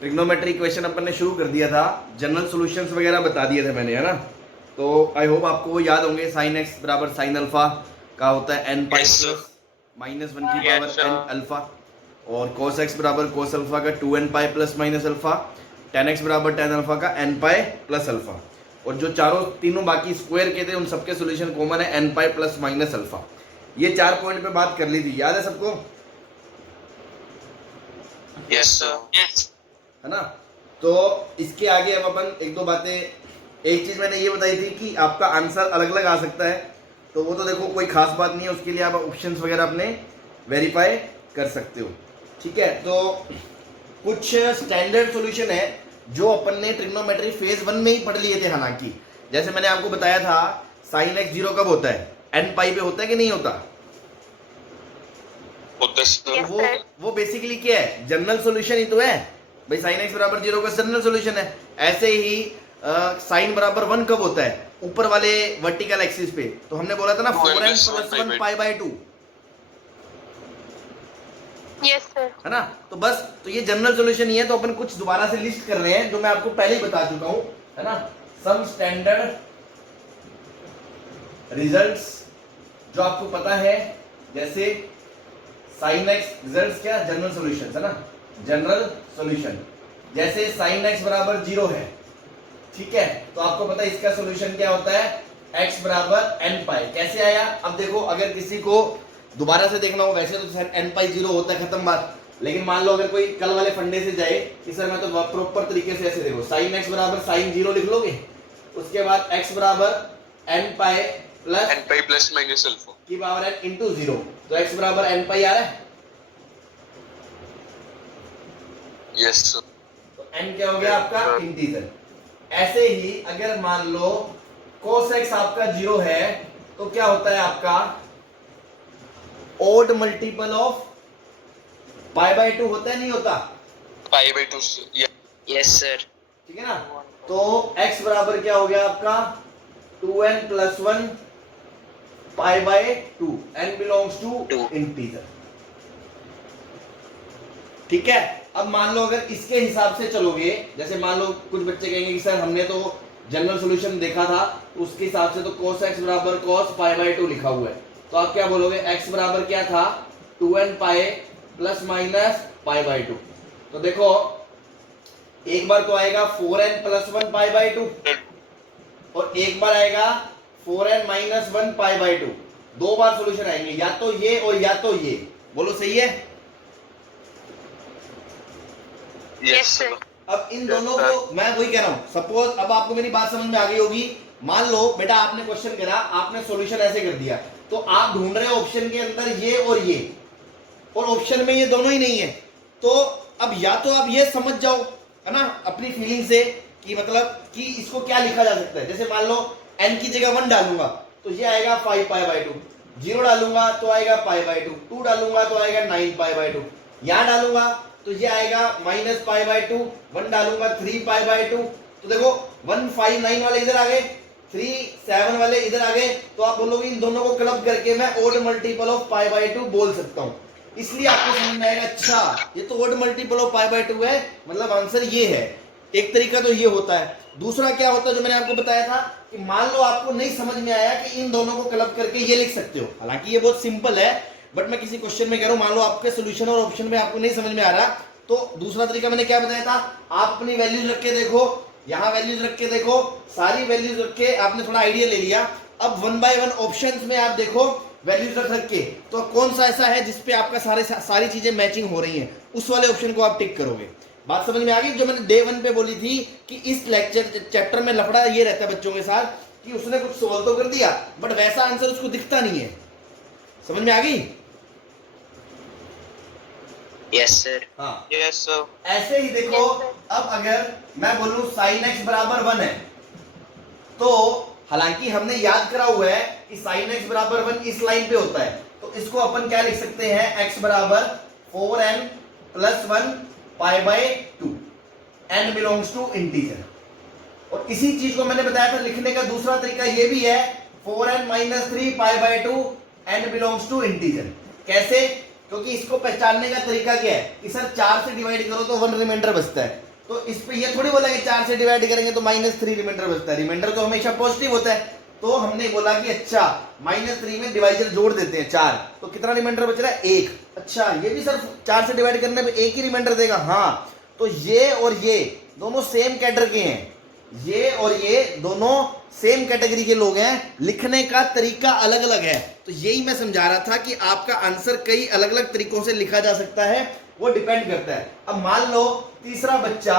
Trigonometry equation अपन ने शुरू कर दिया था, जनरल सॉल्यूशंस वगैरह बता दिए थे मैंने, है ना। तो आई होप आपको वो याद होंगे। साइन एक्स बराबर साइन अल्फा का होता है n pi plus minus one की पावर एन अल्फा, और कोस एक्स बराबर कोस अल्फा का 2n pi plus minus alpha, tan x बराबर टेन अल्फा का n पाई प्लस अल्फा, और जो तीनों बाकी स्क्वायर के थे उन सबके सोल्यूशन कॉमन है n pi plus minus alpha. ये 4 पॉइंट पे बात कर ली थी, याद है सबको? यस सर, है ना। तो इसके आगे अब अपन एक दो बातें, एक चीज मैंने ये बताई थी कि आपका आंसर अलग अलग आ सकता है, तो वो तो देखो कोई खास बात नहीं है, उसके लिए आप ऑप्शंस वगैरह अपने वेरीफाई कर सकते हो, ठीक है। तो कुछ स्टैंडर्ड सॉल्यूशन है जो अपन ने ट्रिग्नोमेट्री फेज 1 में ही पढ़ लिए थे। हालांकि जैसे मैंने आपको बताया था, साइन एक्स 0 कब होता है? एन पाई पे होता है कि नहीं होता? वो बेसिकली क्या है? जनरल सॉल्यूशन ही तो है भाई। साइन एक्स बराबर 0 का जनरल सॉल्यूशन है। ऐसे ही साइन बराबर 1 कब होता है? ऊपर वाले वर्टिकल एक्सिस पे। तो हमने बोला था ना 4n plus 1 pi by 2, yes sir, है ना। तो बस, तो ये जनरल सॉल्यूशन ही है। तो अपन कुछ दोबारा से लिस्ट कर रहे हैं जो मैं आपको पहले ही बता चुका हूं, है ना। सम स्टैंडर्ड रिजल्ट्स जो आपको पता है, जैसे साइन एक्स रिजल्ट्स क्या? जनरल सॉल्यूशन, है ना, जनरल सॉल्यूशन। जैसे साइन एक्स बराबर 0 है, ठीक है, तो आपको पता है इसका सॉल्यूशन क्या होता है? x बराबर n पाई। कैसे आया? अब देखो, अगर किसी को दोबारा से देखना हो, वैसे तो n पाई 0 होता है, खत्म बात। लेकिन मान लो अगर कोई कल वाले फंडे से जाए कि सर मैं तो प्रॉपर तरीके से ऐसे देखो, साइन एक्स बराबर साइन 0 लिख लोगे, उसके बाद x बराबर n pi plus minus alpha की पावर n इंटू 0, तो x बराबर n पाई आ रहा है। यस सर, तो n क्या हो गया आपका? इंटीजर। ऐसे ही अगर मान लो cos x आपका 0 है, तो क्या होता है आपका? Odd multiple of pi by 2 होता है, नहीं होता? पाई बाय 2। यस सर, ठीक है ना। तो x बराबर क्या हो गया आपका? 2n plus 1 pi by 2, n belongs to integer, ठीक है। अब मान लो अगर इसके हिसाब से चलोगे, जैसे मान लो कुछ बच्चे कहेंगे कि सर हमने तो जनरल सॉल्यूशन देखा था, उसके हिसाब से तो cos x बराबर cos पाई बाय 2 लिखा हुआ है, तो आप क्या बोलोगे? x बराबर क्या था? 2n pi plus minus pi by 2। तो देखो, एक बार तो आएगा 4n प्लस 1 पाई बाय 2, और एक बार आएगा 4n माइनस 1 पाई बाय 2। दो बार सॉल्यूशन आएंगे, या तो ये और या तो ये। बोलो सही है? Yes sir. अब इन दोनों को मैं वही कह रहा हूं, सपोज अब आपको मेरी बात समझ में आ गई होगी। मान लो बेटा आपने क्वेश्चन करा, आपने सॉल्यूशन ऐसे कर दिया, तो आप ढूंढ रहे हो ऑप्शन के अंदर ये और ऑप्शन में ये दोनों ही नहीं है। तो अब या तो आप ये समझ जाओ, है ना, अपनी फीलिंग से कि मतलब कि इसको क्या लिखा जा सकता है। जैसे मान लो n की जगह 1 डालूंगा तो ये आएगा 5 पाई बाय 2, 0 डालूंगा तो आएगा पाई बाय 2, 2 डालूंगा तो आएगा 9 पाई बाय 2, यहां डालूंगा तो ये आएगा माइनस पाई बाय 2, 1 डालूंगा 3 पाई बाय 2। तो देखो 1 5 9 वाले इधर आ गए, 3 7 वाले इधर आ गए, तो आप बोलोगे इन दोनों को क्लब करके मैं odd multiple of pi by 2 बोल सकता हूं। इसलिए आपको समझ में आएगा, अच्छा ये तो odd multiple of pi by 2 है, मतलब आंसर ये है। एक तरीका तो ये होता है। दूसरा क्या होता है जो मैंने आपको बताया था कि मान लो आपको नहीं समझ में आया कि इन दोनों को क्लब करके ये लिख सकते हो। हालांकि ये बहुत सिंपल है, बट मैं किसी क्वेश्चन में कह रहा हूं, मान लो आपके सॉल्यूशन और ऑप्शन में आपको नहीं समझ में आ रहा, तो दूसरा तरीका मैंने क्या बताया था, आप अपनी वैल्यूज रख के देखो, यहां वैल्यूज रख के देखो, सारी वैल्यूज रख के आपने थोड़ा आइडिया ले लिया। अब 1 बाय 1 ऑप्शंस में आप देखो वैल्यूज रख के, तो कौन सा ऐसा है जिसपे आपका सारी चीजें मैचिंग हो रही हैं, उस वाले ऑप्शन को आप टिक करोगे। बात समझ में आ गई? जो मैंने डे 1 पे बोली थी कि इस चैप्टर में लफड़ा ये रहता है बच्चों के साथ कि उसने कुछ सॉल्व तो कर दिया बट वैसा आंसर उसको दिखता नहीं है। समझ में आ गई? यस सर, हाँ, यस सर। ऐसे ही देखो, अब अगर मैं बोलूं साइन एक्स बराबर 1 है, तो हालांकि हमने याद करा हुआ है कि साइन एक्स बराबर 1 इस लाइन पे होता है, तो इसको अपन क्या लिख सकते हैं? x बराबर 4n plus 1 pi by 2, n belongs to integer. और इसी चीज को मैंने बताया था लिखने का दूसरा तरीका ये भी है, 4n minus 3 pi by 2, n belongs to integer. कैसे? क्योंकि इसको पहचानने का तरीका क्या है कि सर 4 से डिवाइड करो तो 1 रिमाइंडर बचता है, तो इस पे ये थोड़ी बोला कि 4 से डिवाइड करेंगे तो -3 रिमाइंडर बचता है, रिमाइंडर तो हमेशा पॉजिटिव होता है। तो हमने बोला कि अच्छा -3 में डिवाइजर जोड़ देते हैं 4, तो कितना रिमाइंडर बच रहा है 1। अच्छा ये भी सिर्फ 4 से डिवाइड करने पे 1 ही रिमाइंडर देगा, हाँ। तो ये और ये दोनों सेम कैटेगरी के हैं, ये और ये दोनों सेम कैटेगरी के लोग हैं, लिखने का तरीका अलग अलग है। तो यही मैं समझा रहा था कि आपका आंसर कई अलग अलग तरीकों से लिखा जा सकता है, वो डिपेंड करता है। अब मान लो तीसरा बच्चा,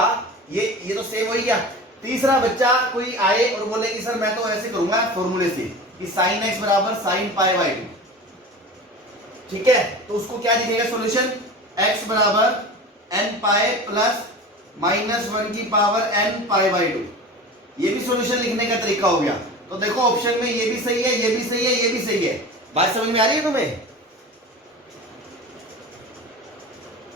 ये तो सेम हो ही गया। तीसरा बच्चा कोई आए और बोले कि सर मैं तो ऐसे करूंगा फॉर्मूले से कि sin x बराबर sin पाई बाई 2, ठीक है। तो उसको क्या दिखेगा सॉल्यूशन, x बराबर n पाई प्लस -1 की पावर n पाई बाई 2, ये भी सॉल्यूशन लिखने का तरीका हो गया। तो देखो ऑप्शन में ये भी सही है, ये भी सही है, ये भी सही है। बात समझ में आ रही है तुम्हें?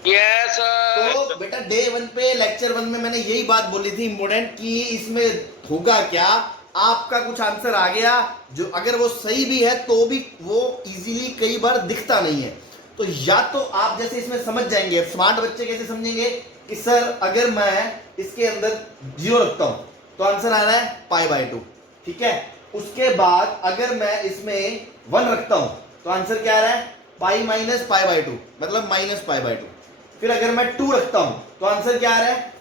Yes sir. तो बेटा डे 1 पे लेक्चर 1 में मैंने यही बात बोली थी इंपोर्टेंट, कि इसमें होगा क्या, आपका कुछ आंसर आ गया जो अगर वो सही भी है तो भी वो इजीली कई बार दिखता नहीं है। तो या तो आप जैसे इसमें समझ जाएंगे, स्मार्ट बच्चे कैसे समझेंगे कि सर अगर मैं इसके अंदर 0 रखता हूं तो आंसर आ रहा है पाई बाई 2, ठीक है। उसके बाद अगर मैं इसमें 1 रखता हूं तो आंसर क्या आ रहा है, पाई माइनस पाई बाई 2, मतलब माइनस पाई बाई 2। फिर अगर मैं 2 रखता हूं तो आंसर क्या आ रहा है,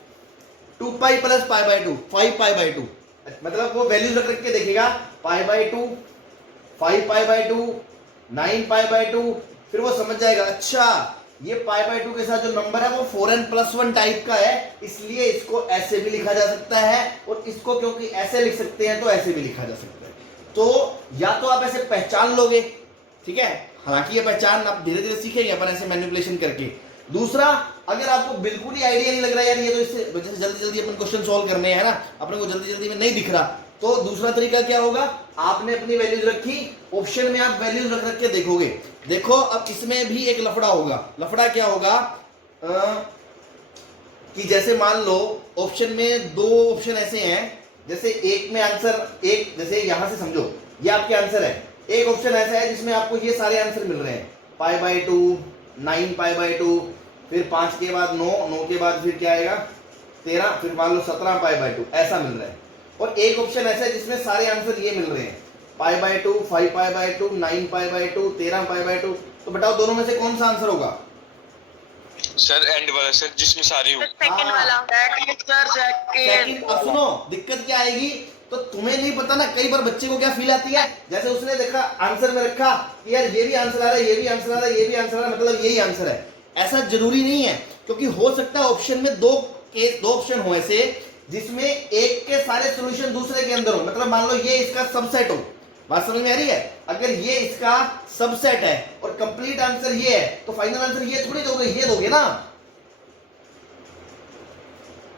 2 pi plus pi by 2, 5 pi by 2, मतलब वो वैल्यूज रख के देखेगा, pi by 2, 5 pi by 2, 9 pi by 2। फिर वो समझ जाएगा अच्छा ये पाई बाई 2 के साथ जो नंबर है वो 4n+1 टाइप का है, इसलिए इसको ऐसे भी लिखा जा सकता है, और इसको क्योंकि ऐसे लिख सकते हैं तो ऐसे भी लिखा जा सकता है। तो या तो आप ऐसे पहचान लोगे, ठीक है, हालांकि ये पहचान आप धीरे धीरे सीखेंगे अपन ऐसे मैनिपुलेशन करके। दूसरा, अगर आपको बिल्कुल ही आइडिया नहीं लग रहा यार ये तो इससे जैसे जल्दी जल्दी अपन क्वेश्चन सॉल्व करने हैं ना, अपने को जल्दी जल्दी में नहीं दिख रहा, तो दूसरा तरीका क्या होगा, आपने अपनी वैल्यूज रखी, ऑप्शन में आप वैल्यूज रख रख के देखोगे। देखो अब इसमें भी एक लफड़ा होगा। लफड़ा क्या होगा कि जैसे मान लो ऑप्शन में 2 ऑप्शन ऐसे हैं, जैसे एक में आंसर एक, जैसे यहां से समझो ये आपके आंसर है, एक ऑप्शन ऐसा है जिसमें आपको ये सारे आंसर मिल रहे हैं, पाई बाई 2, 9 पाई बाई 2, फिर 5 के बाद 9, 9 के बाद फिर क्या आएगा 13, फिर मान लो 17 पाई बाई 2, ऐसा मिल रहा है। और एक ऑप्शन ऐसा है जिसमें सारे आंसर ये मिल रहे हैं, pi by 2, 5 pi by 2, 9 pi by 2, 13 pi by 2। तो बताओ दोनों में से कौन सा आंसर होगा? सर एंड वाला सर, जिसमें सारी हो। सेकंड वाला। सेकंड। अब सुनो दिक्कत क्या आएगी, तो तुम्हें नहीं पता ना, कई बार बच्चे को क्या फील आती है, जैसे उसने देखा आंसर में रखा कि यार ये भी आंसर आ रहा है, ये भी आंसर आ रहा है, ये भी आंसर आ रहा है, मतलब यही आंसर है। ऐसा जरूरी नहीं है, क्योंकि हो सकता है ऑप्शन में दो ऑप्शन हो ऐसे जिसमें एक के सारे सॉल्यूशन दूसरे के अंदर हो, मतलब मान लो ये इसका सबसेट हो। बात समझ में आ रही है? अगर ये इसका सबसेट है और कंप्लीट आंसर ये है, तो फाइनल आंसर ये थोड़ी दोगे, ये दोगे ना।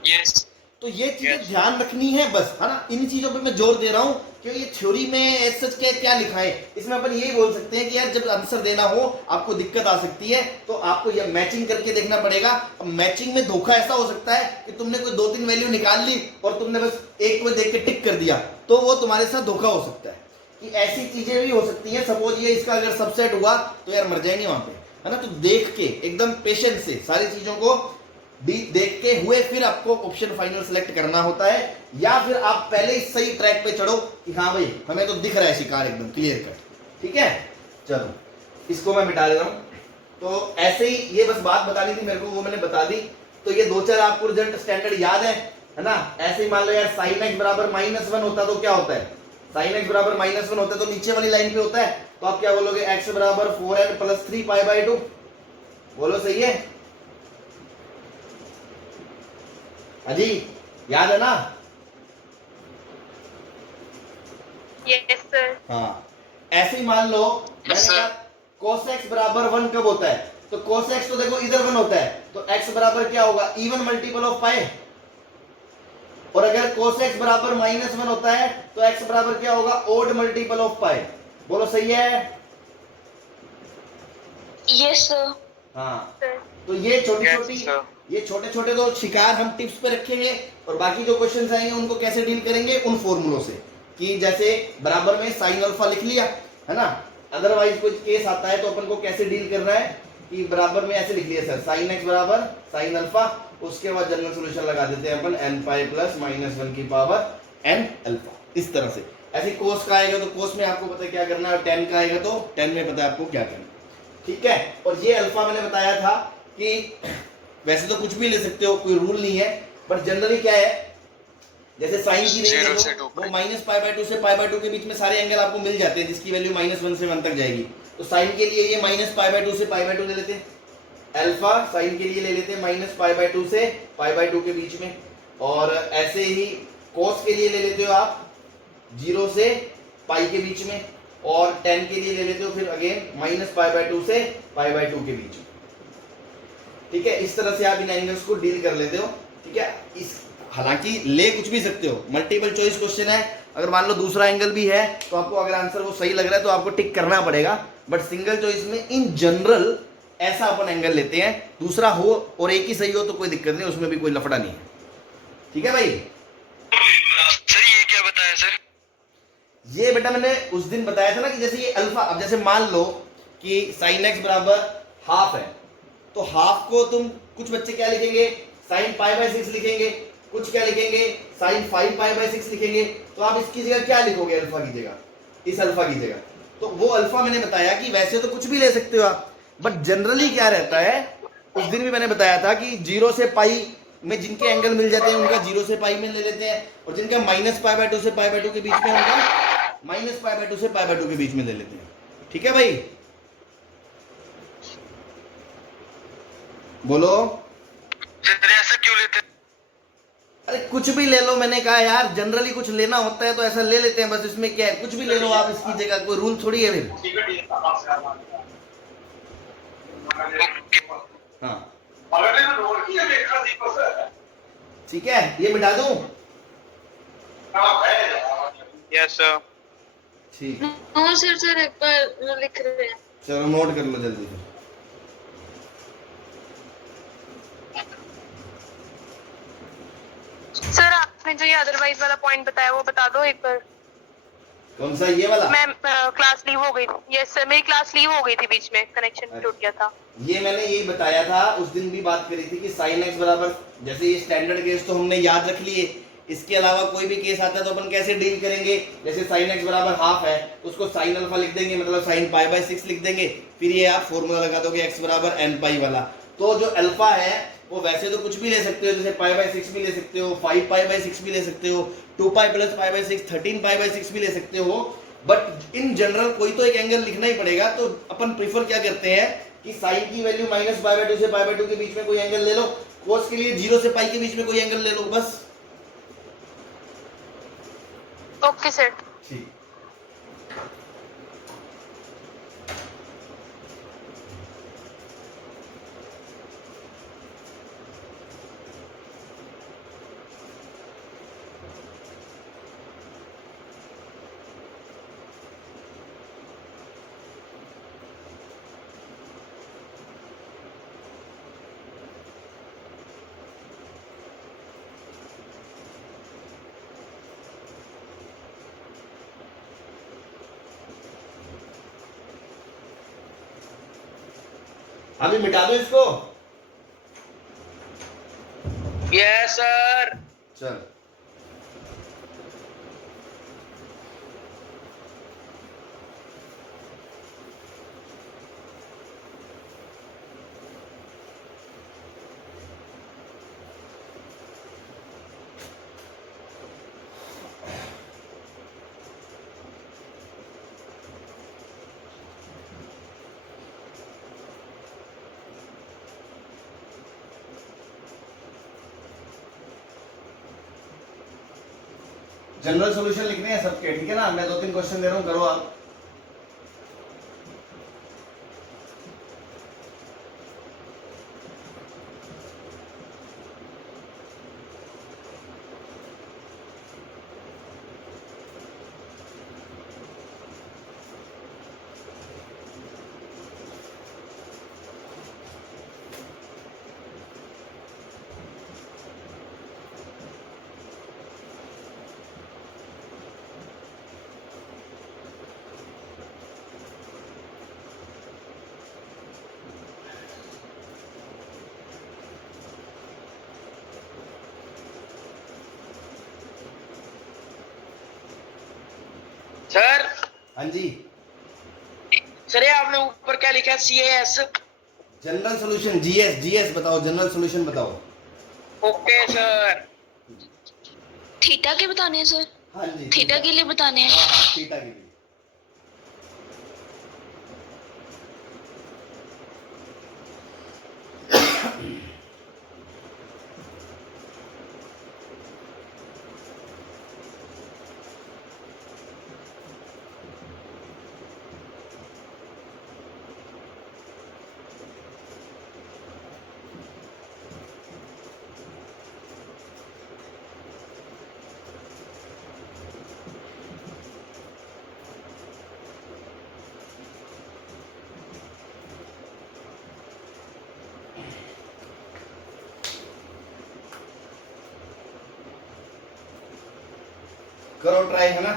यस। तो ये चीजें ध्यान रखनी है बस, है ना। इन चीजों पे मैं जोर दे रहा हूं क्योंकि ये थ्योरी में सच के क्या लिखा है, इसमें अपन यही बोल सकते हैं कि यार जब आंसर देना हो आपको दिक्कत आ सकती है, तो आपको ये मैचिंग करके देखना पड़ेगा। अब मैचिंग में धोखा ऐसा हो सकता है कि तुमने कोई 2-3 वैल्यू निकाल ली और तुमने बस एक को देख के टिक कर दिया, तो वो तुम्हारे साथ धोखा हो सकता है। कि ऐसी चीजें भी हो सकती हैं, सपोज ये इसका अगर सबसेट हुआ तो यार मर जाएंगे वहां पे, है ना। तो देख के एकदम पेशेंस से सारी चीजों को देख के हुए फिर आपको ऑप्शन फाइनल सेलेक्ट करना होता है, या फिर आप पहले ही सही ट्रैक पे चढ़ो कि हाँ भाई हमें तो दिख रहा है शिकार एकदम क्लियर कट, ठीक है। चलो इसको मैं मिटा देता हूँ। तो ऐसे ही ये बस बात बतानी थी मेरे को, वो मैंने बता दी। तो ये 2-4 आपको रिजल्ट स्टैंडर्ड याद है ना। ऐसे ही मान लो यार sin x बराबर -1 होता तो क्या होता है, sin x बराबर -1 होता है तो नीचे वाली लाइन पे होता है, तो आप क्या बोलोगे, x बराबर 4n + 3 पाई बाई 2। बोलो सही है अजी, याद है ना? Yes sir. हाँ ऐसे ही मान लो मैंने sir. कहा cos x बराबर 1 कब होता है, तो cos x तो देखो इधर 1 होता है, तो x बराबर क्या होगा, इवन मल्टीपल ऑफ पाई। और अगर cos x बराबर -1 होता है तो x बराबर क्या होगा, ओड मल्टीपल ऑफ पाई। बोलो सही है? Yes sir. हाँ तो ये छोटे छोटे तो शिकार हम टिप्स पे रखेंगे, और बाकी जो क्वेश्चंस आएंगे उनको कैसे डील करेंगे उन फॉर्मूलों से, कि जैसे बराबर में साइन अल्फा लिख लिया है ना, अदरवाइज कोई केस आता है तो अपन को कैसे डील करना है, कि बराबर में ऐसे लिख लिया सर, साइन x बराबर साइन अल्फा, उसके बाद जनरल सॉल्यूशन लगा देते हैं अपन n पाई प्लस माइनस 1 की पावर n अल्फा, इस तरह से। ऐसे कोस का आएगा तो कोस में आपको पता है क्या करना है, टेन का आएगा तो टेन में पता है आपको क्या करना, ठीक है। और ये अल्फा मैंने बताया था कि वैसे तो कुछ भी ले सकते हो, कोई रूल नहीं है, बट जनरली क्या है, जैसे साइन की रेंज है तो वो माइनस पाई बाय 2 से पाई बाय 2 के बीच में सारे एंगल आपको मिल जाते हैं जिसकी वैल्यू माइनस 1 से 1 तक जाएगी। तो साइन के लिए ये माइनस पाई बाय 2 से पाई बाय 2 ले लेते हैं, अल्फा साइन के लिए ले लेते हैं माइनस पाई बाय 2 से पाई बाय 2 के बीच में, और ऐसे ही कोस के लिए ले लेते हो आप 0 से पाई के बीच में, और टेन के लिए ले लेते हो फिर अगेन माइनस पाई बाय 2 से पाई बाय 2 के बीच में, ठीक है। इस तरह से आप इन एंगल्स को डील कर लेते हो, ठीक है। इस हालांकि ले कुछ भी सकते हो, मल्टीपल चॉइस क्वेश्चन है, अगर मान लो दूसरा एंगल भी है तो आपको अगर आंसर वो सही लग रहा है तो आपको टिक करना पड़ेगा, बट सिंगल चॉइस में इन जनरल ऐसा अपन एंगल लेते हैं, दूसरा हो और एक ही सही हो तो कोई दिक्कत नहीं, उसमें भी कोई लफड़ा नहीं है, ठीक है भाई। सर ये क्या बताया सर? ये बेटा मैंने उस दिन बताया था ना कि जैसे ये अल्फा, अब जैसे मान लो कि साइन एक्स बराबर हाफ है, तो हाफ को तुम कुछ बच्चे क्या लिखेंगे, साइन पाई बाय 6 लिखेंगे, कुछ क्या लिखेंगे, साइन 5 पाई बाय 6 लिखेंगे। तो आप इसकी जगह क्या लिखोगे, अल्फा की जगह, इस अल्फा की जगह। तो वो अल्फा मैंने बताया कि वैसे तो कुछ भी ले सकते हो आप, बट जनरली क्या रहता है, उस दिन भी मैंने बताया था कि 0 से पाई में जिनके एंगल मिल जाते हैं उनका 0 से पाई में ले लेते हैं, और जिनका माइनस पाई बाय 2 से पाई बाय 2 के बीच में उनका माइनस पाई बाय 2 से पाई बाय 2 के बीच में ले लेते हैं, ठीक है भाई। बोलो सर ऐसा क्यों लेते? अरे कुछ भी ले लो, मैंने कहा यार जनरली कुछ लेना होता है तो ऐसा ले लेते हैं, बस इसमें क्या है, कुछ भी ले लो आप इसकी जगह, कोई रूल थोड़ी है फिर। हाँ ठीक है, ये मिटा दूं? Yes sir. ठीक, नो सर, सर एक बार लिख रहे हैं। चलो नोट कर लो जल्दी से। सर आपने जो ये अदरवाइज वाला पॉइंट बताया वो बता दो एक बार। कौन सा, ये वाला? मैम क्लास लीव हो गई। यस सर, मेरी क्लास लीव हो गई थी, बीच में कनेक्शन टूट गया था। ये मैंने यही बताया था, उस दिन भी बात करी थी कि साइन एक्स बराबर, जैसे ये स्टैंडर्ड केस तो हमने याद रख लिए, इसके अलावा कोई भी केस आता है तो अपन कैसे डील करेंगे, जैसे साइन एक्स बराबर हाफ है तो उसको साइन अल्फा लिख देंगे, मतलब साइन पाई बाय 6 लिख देंगे, फिर ये आप फॉर्मूला लगा दोगे एक्स बराबर एन पाई वाला। तो जो अल्फा है वो वैसे तो कुछ भी ले सकते हो, जैसे पाई बाय 6 भी ले सकते हो, 5 पाई बाय 6 भी ले सकते हो, 2 pi plus pi by 6, 13 pi by 6 भी ले सकते हो, बट इन जनरल कोई तो एक एंगल लिखना ही पड़ेगा। तो अपन प्रीफर क्या करते हैं कि साइन की वैल्यू माइनस पाई बाय 2 से पाई बाय 2 के बीच में कोई एंगल ले लो, कोस के लिए 0 से पाई के बीच में कोई एंगल ले लो, बस। Okay sir. ठीक, अभी मिटा दो इसको। Yes sir. चल जनरल सॉल्यूशन लिखने हैं सबके, ठीक है ना, मैं 2-3 क्वेश्चन दे रहा हूँ, करो आप। सर हाँ जी, सर ये आपने ऊपर क्या लिखा है, CAS? General solution, GS, GS बताओ, जनरल सॉल्यूशन बताओ। Okay sir. थीटा के बताने हैं सर? हाँ जी, थीटा के लिए बताने हैं? हाँ हाँ, थीटा के लिए। करो ट्राई, है ना।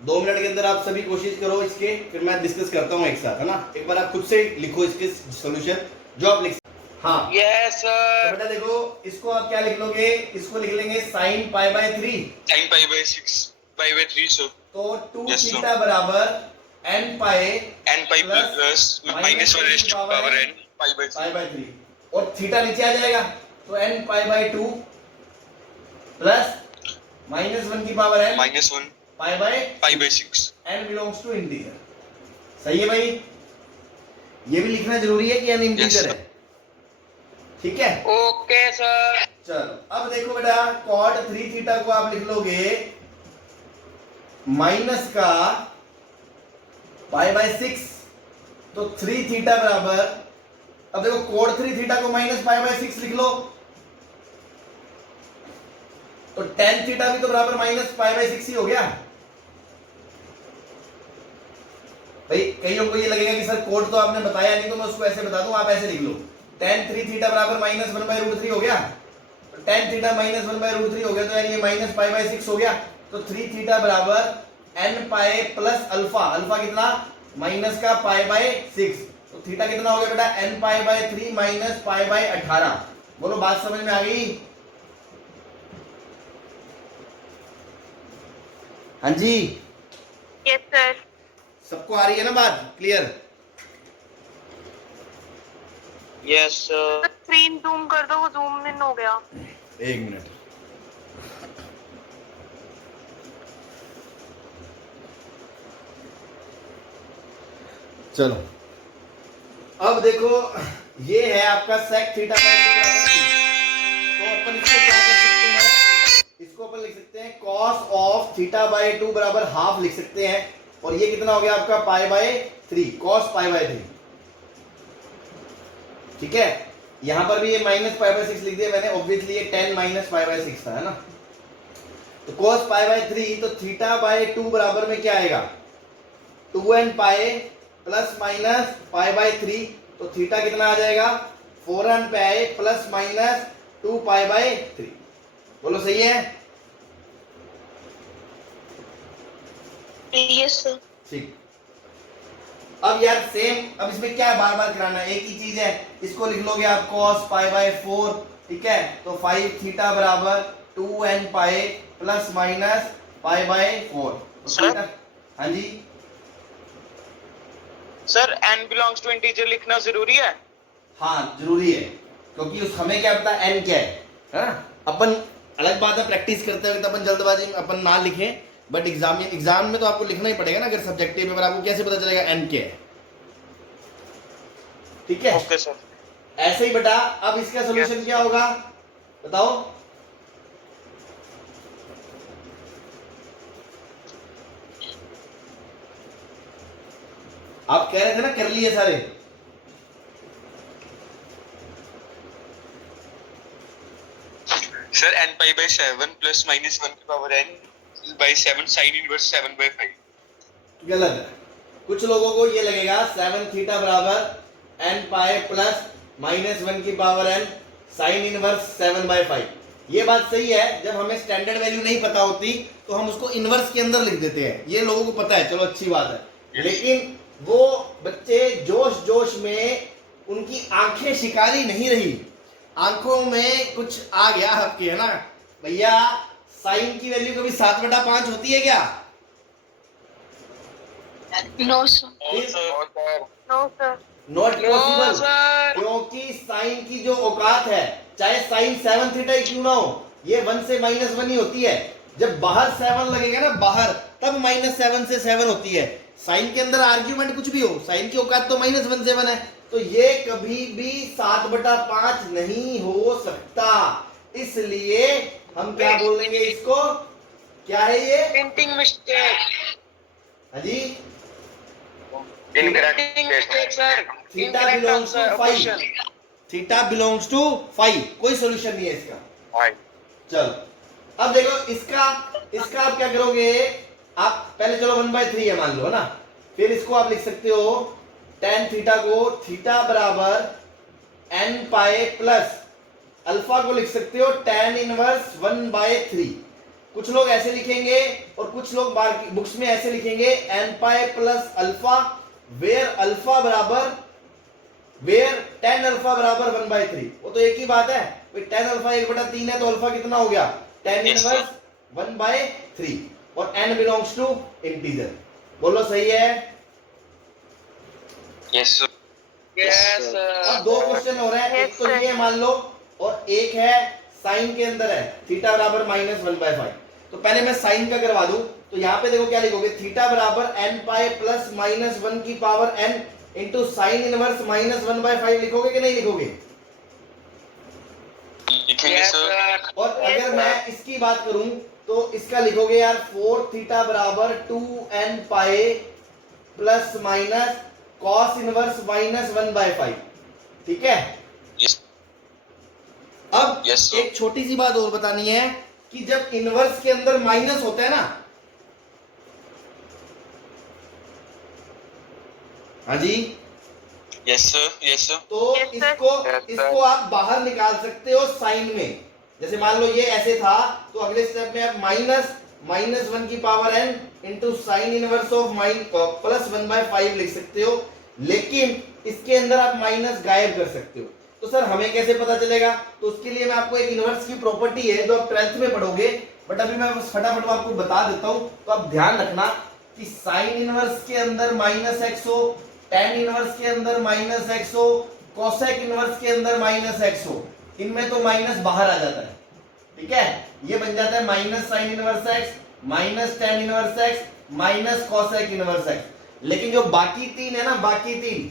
2 मिनट के अंदर आप सभी कोशिश करो इसके, फिर मैं डिस्कस करता हूँ एक साथ, है ना। एक बार आप खुद से लिखो इसके सॉल्यूशन जो आप लिख। हाँ यस तो सर। बेटा देखो, इसको आप क्या लिख लोगे, इसको लिख लेंगे sin π/3। sin π/6 π/3 sir. तो 2 Yes, sir. थीटा बराबर n π n π plus minus 1 raised to power n π/3 π/3, और थीटा नीचे आ जाएगा, तो n π/2 प्लस -1 की power n minus 1 π/6, π/6। n belongs to integer. सही है भाई, ये भी लिखना जरूरी है कि n इंटीजर sir. है, ठीक है। Okay sir. चलो अब देखो बेटा, cot 3 थीटा को आप लिख लोगे माइनस का π/6, तो 3 थीटा बराबर, अब देखो cot 3 थीटा को माइनस π/6 लिख लो, तो tan थीटा भी तो बराबर माइनस π/6 ही हो गया भाई। कईयों को ये लगेगा कि सर कोड तो आपने बताया नहीं, तो मैं उसको ऐसे बता दूं, आप ऐसे लिख लो, tan 3 थीटा बराबर -1/√3 हो गया, तो tan थीटा -1/√3 हो गया, तो यार ये माइनस π/6 हो गया, तो 3 थीटा बराबर n pi plus alpha, alpha कितना, माइनस का π/6, तो थीटा कितना हो गया बेटा, n π/3 माइनस π/18। बोलो बात समझ में आ गई? हाँ जी, यस सर। सबको आ रही है ना बात, clear? Yes sir. Screen zoom कर दो, वो जूम इन हो गया। 1 मिनट। चलो अब देखो, ये है आपका sec थीटा बाय 2, तो अपन इसको क्या कर सकते हैं, इसको अपन लिख सकते हैं cos ऑफ थीटा बाय 2 बराबर हाफ लिख सकते हैं, और ये कितना हो गया आपका π/3, cos π/3, ठीक है। यहां पर भी ये माइनस π/6 लिख दिया मैंने, ऑब्वियसली ये 10 माइनस π/6 था, है ना। तो cos π/3, तो थीटा बाय 2 बराबर में क्या आएगा, 2n पाई प्लस माइनस π/3, तो थीटा कितना आ जाएगा, 4n पाई प्लस माइनस 2 π/3। बोलो सही है? Yes sir. ठीक। अब यार सेम, अब इसमें क्या बार बार कराना है, एक ही चीज है, इसको लिख लोगे आप cos π/4, ठीक है, तो 5 थीटा बराबर 2n pi plus minus π/4। Sir? हाँ जी, sir n belongs to integer लिखना जरूरी है? हाँ जरूरी है, क्योंकि उस हमें क्या पता n क्या है ना। अपन अलग बात है, प्रैक्टिस करते वक्त अपन जल्दबाजी में अपन ना लिखें, बट एग्जाम में तो आपको लिखना ही पड़ेगा ना, अगर सब्जेक्टिव पेपर, आपको कैसे पता चलेगा n क्या है, ठीक है। Okay sir. ऐसे ही बेटा, अब इसका सॉल्यूशन क्या होगा बताओ। आप कह रहे थे ना कर लिए सारे, सर n π/7 प्लस -1 की power n by 7 sin inverse 7/5। गलत है। कुछ लोगों को ये लगेगा 7 थीटा बराबर n पाई प्लस -1 की पावर n साइन इनवर्स 7/5। ये बात सही है, जब हमें स्टैंडर्ड वैल्यू नहीं पता होती तो हम उसको इनवर्स के अंदर लिख देते हैं, ये लोगों को पता है, चलो अच्छी बात है। लेकिन वो बच्चे जोश जोश में, उनकी आंखें शिकारी नहीं रही, आंखों में कुछ आ गया आपके, है ना भैया। साइन की वैल्यू कभी 7/5 होती है क्या? No sir. No sir. Not no possible, sir. क्योंकि साइन की जो औकात है, चाहे साइन 7 थीटा ही क्यों ना हो, ये 1 से -1 ही होती है। जब बाहर 7 लगेगा ना बाहर, तब -7 से 7 होती है। साइन के अंदर आर्ग्यूमेंट कुछ भी हो, साइन की औकात तो -1 से 1 है, तो ये कभी भी 7/5 नहीं हो सकता। इसलिए हम क्या बोलेंगे इसको, क्या है ये? Printing mistake. हाँ जी, printing mistake sir. Theta incorrect belongs to answer 5, question. Theta belongs to 5, कोई सॉल्यूशन नहीं है इसका। चलो अब देखो इसका इसका आप क्या करोगे, आप पहले चलो 1/3 है मान लो, है ना, फिर इसको आप लिख सकते हो tan थीटा को थीटा बराबर n पाई प्लस अल्फा को लिख सकते हो tan इनवर्स 1/3। कुछ लोग ऐसे लिखेंगे और कुछ लोग बुक्स में ऐसे लिखेंगे n pi plus alpha, where alpha बराबर वेयर tan अल्फा बराबर 1/3। वो तो एक ही बात है भाई, tan अल्फा 1/3 है तो अल्फा कितना हो गया, tan इनवर्स 1/3, और n बिलोंग्स टू इंटीजर। बोलो सही है? Yes sir. यस अब सर। 2 क्वेश्चन हो रहे हैं, एक तो ये मान लो और एक है साइन के अंदर है थीटा बराबर -1/5। तो पहले मैं साइन का करवा दूं, तो यहाँ पे देखो क्या लिखोगे, थीटा बराबर n पाई प्लस -1 की power n into sine inverse -1/5 लिखोगे कि नहीं लिखोगे? लिखेंगे यस सर। सर। और अगर मैं इसकी बात करूं तो इसका लिखोगे यार 4 थीटा बराबर 2n pi plus minus cos inverse -1/5। ठीक है, यस। अब Yes, sir. एक छोटी सी बात और बतानी है कि जब इनवर्स के अंदर माइनस होता है ना, हाँ जी, यस सर। Yes sir. तो Yes, sir. इसको आप बाहर निकाल सकते हो साइन में। जैसे मान लो ये ऐसे था, तो अगले स्टेप में आप -1 की power n into sine inverse of plus 1/5 लिख सकते हो, लेकिन इसके अंदर आप माइनस गायब कर सकते हो। तो सर हमें कैसे पता चलेगा? तो उसके लिए मैं आपको एक इनवर्स की प्रॉपर्टी है जो आप 12th में पढ़ोगे, बट अभी मैं फटाफट आपको बता देता हूं। तो आप ध्यान रखना कि साइन इनवर्स के अंदर -x हो, tan इनवर्स के अंदर -x हो, कोसेक इनवर्स के अंदर -x हो, इनमें तो माइनस बाहर आ जाता है। ठीक है, ये बन जाता है minus sine inverse x minus tan inverse x minus cosec inverse x। लेकिन जो बाकी 3 है ना, बाकी 3,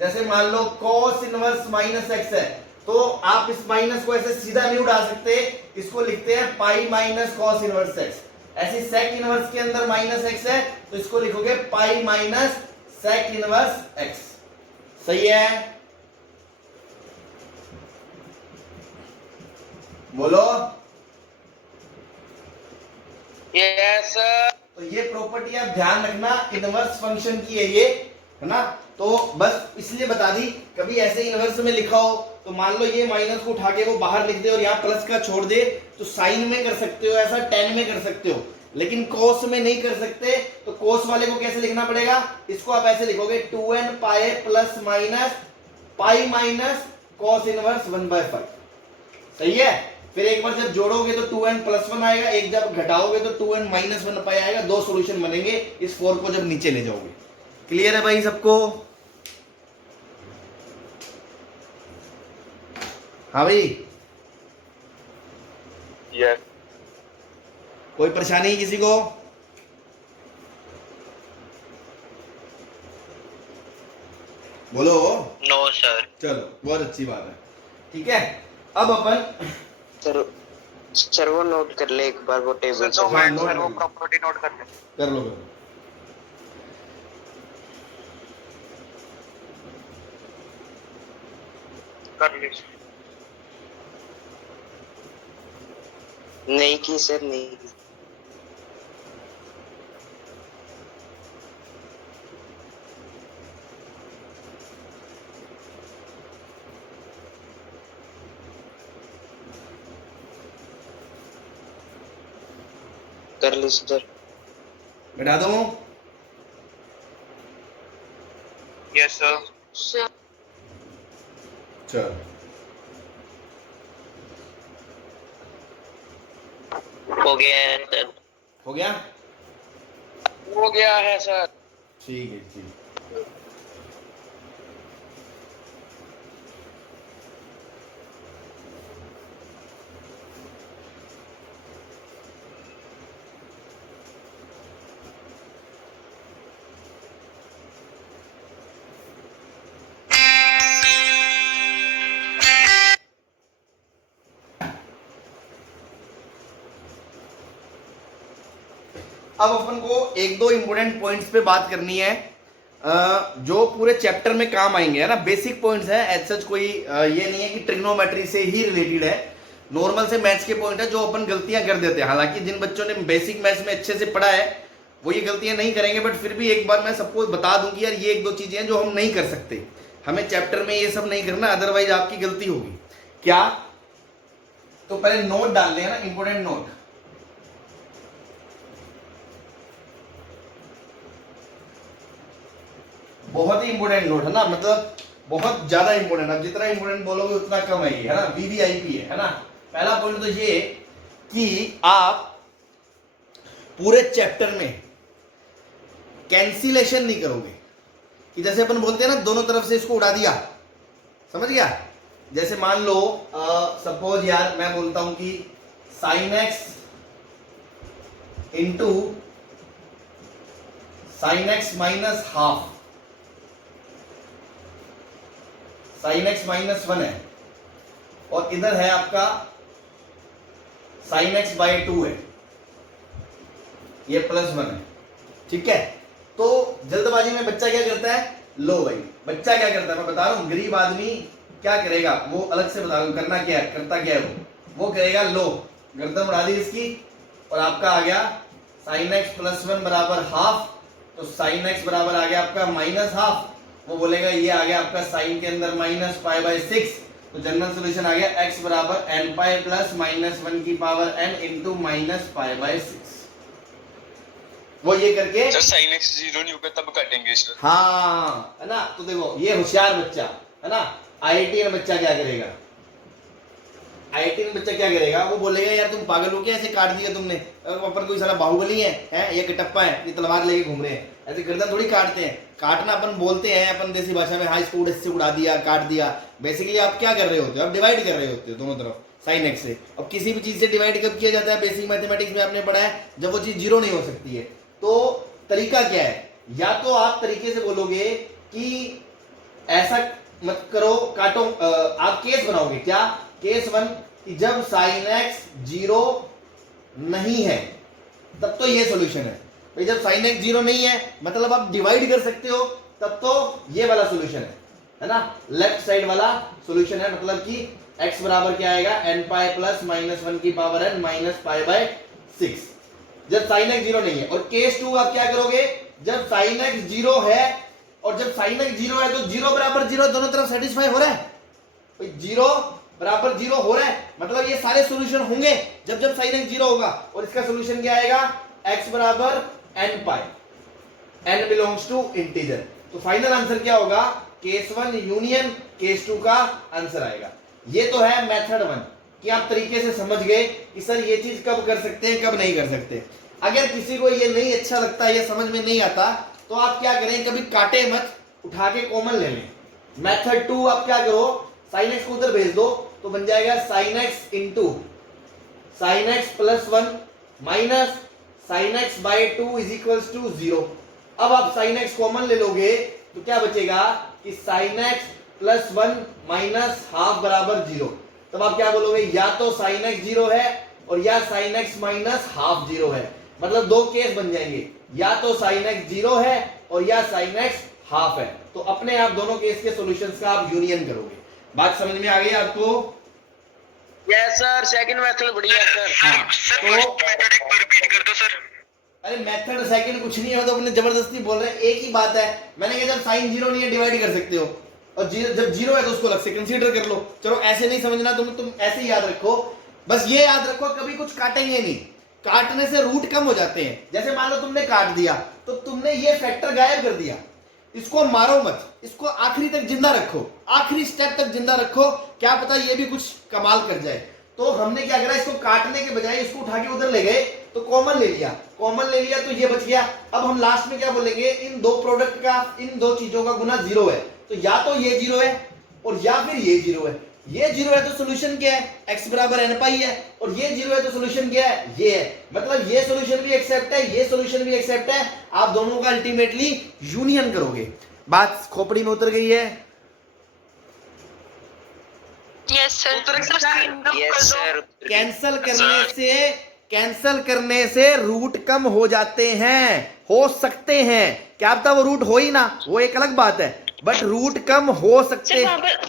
जैसे मान लो cos इनवर्स -x है, तो आप इस माइनस को ऐसे सीधा नहीं उड़ा सकते, इसको लिखते हैं pi minus cos inverse x। ऐसे sec इनवर्स के अंदर -x है, तो इसको लिखोगे pi minus sec inverse x। सही है? बोलो। Yes sir. तो ये प्रॉपर्टी आप ध्यान रखना, इनवर्स फंक्शन की है ये, है ना। तो बस इसलिए बता दी, कभी ऐसे इनवर्स में लिखा हो तो मान लो ये माइनस को उठा के वो बाहर लिख दे और यहाँ प्लस का छोड़ दे, तो साइन में कर सकते हो ऐसा, tan में कर सकते हो, लेकिन कोस में नहीं कर सकते। तो कोस वाले को कैसे लिखना पड़ेगा, इसको आप ऐसे लिखोगे 2n pi plus minus pi minus cos inverse 1/5। सही है? फिर एक बार जब जोड़ोगे तो 2n प्लस 1 आएगा, एक जब घटाओगे तो 2n माइनस 1 पाई आएगा। 2 सॉल्यूशन बनेंगे इस 4 को जब नीचे ले जाओगे। क्लियर है भाई सबको? हाँ भाई, यस। कोई परेशानी किसी को? बोलो। No sir. चलो बहुत अच्छी बात है। ठीक है, अब अपन सर वो नोट कर ले एक बार वो टेबल से। हाँ, नोट सर वो कर लो। प्रॉपर्टी नोट कर ले। कर लो कर लो। कर ली। नहीं की सर, नहीं की। कर ली सर। बैठा दूं? Yes sir. सर चल, हो गया है सर। हो गया? हो गया है सर। ठीक है ठीक। अब अपन को एक दो इंपोर्टेंट पॉइंट्स पे बात करनी है जो पूरे चैप्टर में काम आएंगे, है ना। बेसिक पॉइंट्स हैं, एज सच कोई ये नहीं है कि ट्रिग्नोमेट्री से ही रिलेटेड है, नॉर्मल से मैथ्स के पॉइंट है जो अपन गलतियां कर देते हैं। हालांकि जिन बच्चों ने बेसिक मैथ्स में अच्छे से पढ़ा है वो ये गलतियां नहीं करेंगे, बट फिर भी एक बार मैं सबको बता दूं कि यार ये एक दो चीजें हैं जो हम नहीं कर सकते, हमें चैप्टर में ये सब नहीं करना, अदरवाइज आपकी गलती होगी। क्या? तो पहले नोट डाल दें, है ना, इंपोर्टेंट नोट। बहुत ही इंपोर्टेंट नोट है ना, मतलब बहुत ज्यादा इंपोर्टेंट। अब जितना इंपोर्टेंट बोलोगे उतना कम है ये, है ना, वीवीआईपी है ना। पहला पॉइंट तो ये कि आप पूरे चैप्टर में कैंसिलेशन नहीं करोगे, कि जैसे अपन बोलते हैं ना दोनों तरफ से इसको उड़ा दिया, समझ गया। जैसे मान लो सपोज यार मैं बोलता हूं कि sign x into sine x minus half, sine x minus 1 है, और इधर है आपका साइन एक्स बाई 2 है, ये प्लस 1 है, ठीक है। तो जल्दबाजी में बच्चा क्या करता है, लो भाई बच्चा क्या करता है, मैं बता रहा हूं, गरीब आदमी क्या करेगा, वो अलग से बता रहा हूं करना क्या है, करता क्या है वो करेगा लो, गर्दन उड़ा दी इसकी, और आपका आ गया साइन एक्स प्लस 1 बराबर हाफ, तो साइन एक्स बराबर आ गया आपका माइनस हाफ, वो बोलेगा ये आ गया आपका साइन के अंदर माइनस पाई बाई 6, तो जनरल सॉल्यूशन आ गया x बराबर n पाई प्लस माइनस 1 की power n into minus pi by 6। वो ये करके सर साइन एक्स 0 नहीं होगा तब काटेंगे सर। हाँ, है ना। तो देखो ये होशियार बच्चा, है ना, आईआईटीएन बच्चा क्या करेगा, आईआईटीएन बच्चा क्या करेगा, वो बोलेगा यार तुम पागल हो क्या, ऐसे काट दिया तुमने, अपन कोई सारा बाहुबली है ये कटप्पा है, ये तलवार लेके घूम रहे हैं, ऐसे गर्दन थोड़ी काटते हैं। काटना अपन बोलते हैं अपन देसी भाषा में, हाँ इसको इससे उड़ा दिया, काट दिया। बेसिकली आप क्या कर रहे होते हो, आप डिवाइड कर रहे होते हो दोनों तरफ साइन एक्स से। अब किसी भी चीज से डिवाइड कब किया जाता है, बेसिक मैथमेटिक्स में आपने पढ़ा है, जब वो चीज जीरो नहीं हो सकती है। तो तरीका क्या है, या तो आप तरीके से बोलोगे कि ऐसा मत करो, काटो, आप केस बनाओगे क्या, केस 1 कि जब साइन एक्स 0 नहीं है तब तो ये सॉल्यूशन है भाई, जब साइन एक्स 0 नहीं है मतलब आप डिवाइड कर सकते हो, तब तो ये वाला सॉल्यूशन है ना, लेफ्ट साइड वाला सॉल्यूशन है। मतलब कि x बराबर क्या आएगा, n पाई प्लस माइनस 1 की power n minus pi by 6, जब साइन एक्स 0 नहीं है। और केस 2 आप क्या करोगे, जब साइन एक्स 0 है, और जब साइन एक्स 0 है तो 0 बराबर 0 दोनों तरफ सेटिस्फाई हो रहा है भाई, 0 बराबर 0 हो रहा है, मतलब ये सारे सॉल्यूशन होंगे जब जब साइन एक्स 0 होगा। और इसका सॉल्यूशन क्या आएगा, x बराबर n pi, n belongs to integer. तो फाइनल आंसर क्या होगा, केस 1 यूनियन केस 2 का आंसर आएगा। ये तो है मेथड 1 कि आप तरीके से समझ गए कि सर ये चीज कब कर सकते हैं कब नहीं कर सकते। अगर किसी को ये नहीं अच्छा लगता, ये समझ में नहीं आता, तो आप क्या करें, कभी काटे मत, उठा के कॉमन ले लें। मेथड 2 आप क्या करो, साइन एक्स को उधर भेज दो, तो बन जाएगा sine x into sine x plus 1 minus sine x by 2 is equals to 0। अब आप साइन एक्स कॉमन ले लोगे तो क्या बचेगा कि sign x plus 1 minus half बराबर 0। तब आप क्या बोलोगे, या तो साइन एक्स 0 है और या साइन एक्स माइनस हाफ 0 है। मतलब दो केस बन जाएंगे, या तो साइन एक्स 0 है और या साइन एक्स हाफ है। तो अपने आप दोनों केस के सॉल्यूशंस का आप यूनियन करोगे। बात समझ में आ गई आपको? यस सर, सेकंड मेथड बढ़िया है सर। हाँ, सर फर्स्ट मेथड एक बार रिपीट कर दो सर। अरे मेथड सेकंड कुछ नहीं है, तो अपने जबरदस्ती बोल रहे हैं, एक ही बात है। मैंने कहा जब साइन 0 नहीं है डिवाइड कर सकते हो, और जब 0 है तो उसको अलग से कंसीडर कर लो। चलो ऐसे नहीं समझना, तुम ऐसे ही याद रखो, बस ये याद रखो कभी कुछ काटेंगे नहीं, काटने से रूट कम हो जाते हैं। जैसे मान लो तुमने काट दिया तो तुमने ये फैक्टर गायब कर दिया, इसको मारो मत, इसको आखिरी तक जिंदा रखो, आखिरी स्टेप तक जिंदा रखो, क्या पता ये भी कुछ कमाल कर जाए। तो हमने क्या करा, इसको काटने के बजाय इसको उठा के उधर ले गए, तो कॉमन ले लिया, तो ये बच गया। अब हम लास्ट में क्या बोलेंगे, इन दो प्रोडक्ट का, इन दो चीजों का गुना 0 है, तो या तो ये 0 है और या फिर ये 0 है। ये 0 है तो सोल्यूशन क्या है, x बराबर n पाई है, और ये 0 है तो सोल्यूशन क्या है, ये है। मतलब ये सोल्यूशन भी एक्सेप्ट है, ये सोल्यूशन भी एक्सेप्ट है। आप दोनों का अल्टीमेटली यूनियन करोगे। बात खोपड़ी में उतर गई है? Yes sir. Yes sir. Cancel करने से रूट कम हो जाते हैं, हो सकते हैं, क्या पता वो रूट हो ही ना, वो एक अलग बात है, बट रूट कम हो सकते सर हैं। वहाँ पर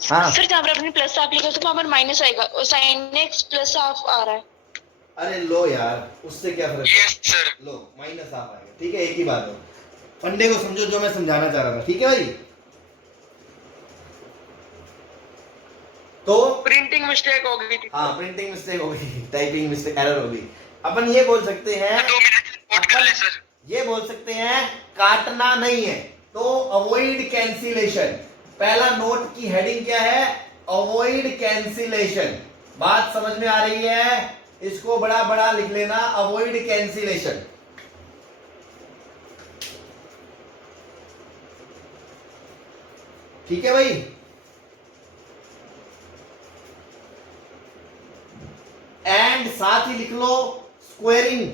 हाँ सर जहाँ पर अपने प्लस आप लिखा तो वहाँ पर माइनस आएगा और साइन एक्स प्लस हाफ आ रहा है। अरे लो यार, उससे क्या फर्क है, यस सर। लो माइनस हाफ आएगा, ठीक है, एक ही बात है। फंडे को समझो जो मैं समझाना चाह रहा था, ठीक है भाई। तो प्रिंटिंग मिस्टेक हो गई थी। हाँ, प्रिंटिंग मिस्टेक हो गई, टाइपिंग मिस्टेक, एरर हो गई। अपन ये बोल सकते हैं, 2 मिनट नोट कर ले सर। ये बोल सकते हैं काटना नहीं है, तो अवॉइड कैंसिलेशन। पहला नोट की हेडिंग क्या है, अवॉइड कैंसिलेशन। बात समझ में आ रही है? इसको बड़ा बड़ा लिख लेना, अवॉइड कैंसिलेशन। ठीक है भाई। एंड साथ ही लिख लो स्क्वेरिंग।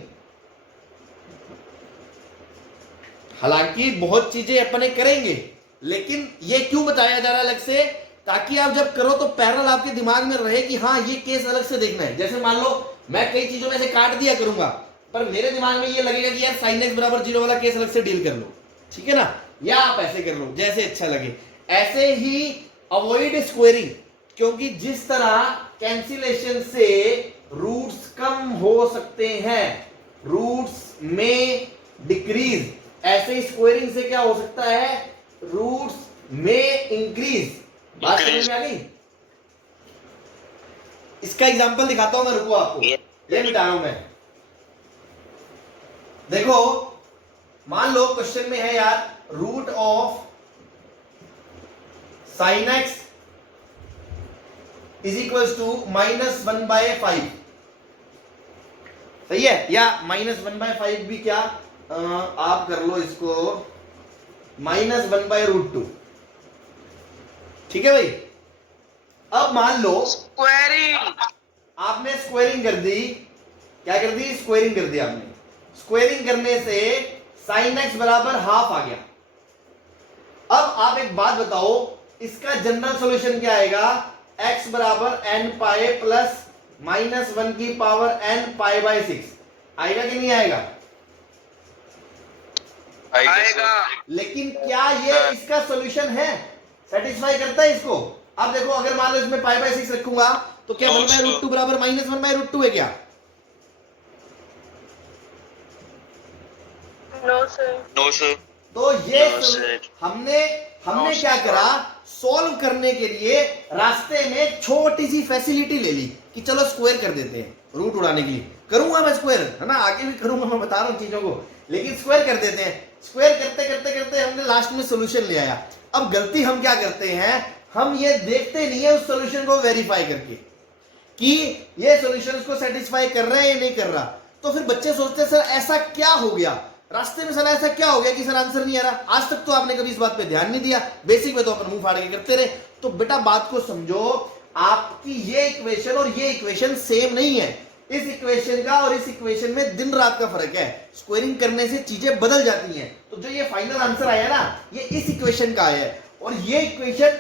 हालांकि बहुत चीजें अपने करेंगे, लेकिन ये क्यों बताया जा रहा है अलग से, ताकि आप जब करो तो पैरेलल आपके दिमाग में रहे कि हाँ ये केस अलग से देखना है। जैसे मान लो मैं कई चीजों में से काट दिया करूंगा, पर मेरे दिमाग में ये लगेगा कि यार sin x बराबर 0 वाला केस अलग से डील कर लो, ठीक है ना, या आप ऐसे कर लो जैसे अच्छा लगे। ऐसे ही अवॉइड स्क्वेयरिंग, क्योंकि जिस तरह कैंसिलेशन से रूट्स कम हो सकते हैं, रूट्स में डिक्रीज, ऐसे ही स्क्वेयरिंग से क्या हो सकता है, रूट्स में इंक्रीज। बात समझ में आ गई? इसका एग्जांपल दिखाता हूं मैं, रुको आपको, ये मिटा रहा हूं मैं। देखो मान लो क्वेश्चन में है यार, root of sine x is equal to -1/5, सही है, या -1/5 भी क्या आप कर लो इसको -1/√2, ठीक है भाई। अब मान लो स्क्वेयरिंग, आपने स्क्वेयरिंग कर दी, क्या कर दी, स्क्वेयरिंग कर दी आपने। स्क्वेयरिंग करने से sin x बराबर हाफ आ गया। अब आप एक बात बताओ, इसका जनरल सॉल्यूशन क्या आएगा, x बराबर n पाई प्लस -1 की पावर n पाई/6 आएगा कि नहीं आएगा? आएगा। लेकिन क्या ये इसका सॉल्यूशन है, सेटिस्फाई करता है इसको? अब देखो, अगर मान लो इसमें पाई/6 रखूंगा तो क्या 1/√2 बराबर -1/√2 है क्या? No sir. No sir. तो ये No, sir. हमने क्या करा, सॉल्व करने के लिए रास्ते में छोटी सी फैसिलिटी ले ली कि चलो स्क्वायर कर देते हैं, रूट उड़ाने के लिए। करूंगा मैं स्क्वायर, है ना, आगे भी करूंगा, मैं बता रहा हूं चीजों को, लेकिन स्क्वायर कर देते हैं। स्क्वायर करते करते करते हमने लास्ट में सॉल्यूशन ले आया। अब गलती हम क्या करते हैं, हम ये देखते नहीं है उस सॉल्यूशन को वेरीफाई करके कि ये सॉल्यूशन उसको सेटिस्फाई कर रहा है या नहीं कर रहा। तो फिर बच्चे सोचते हैं सर ऐसा क्या हो गया रास्ते में, सर ऐसा क्या हो गया कि सर आंसर नहीं आ रहा। आज तक तो आपने कभी इस बात पे ध्यान नहीं दिया, बेसिक में तो अपन मुंह फाड़ के करते रहे। तो बेटा बात को समझो, आपकी ये इक्वेशन और ये इक्वेशन सेम नहीं है। इस इक्वेशन का और इस इक्वेशन में दिन रात का फर्क है। स्क्वेयरिंग करने से चीजें बदल जाती हैं। तो जो ये फाइनल आंसर आया ना, ये इस इक्वेशन का आया है, और ये इक्वेशन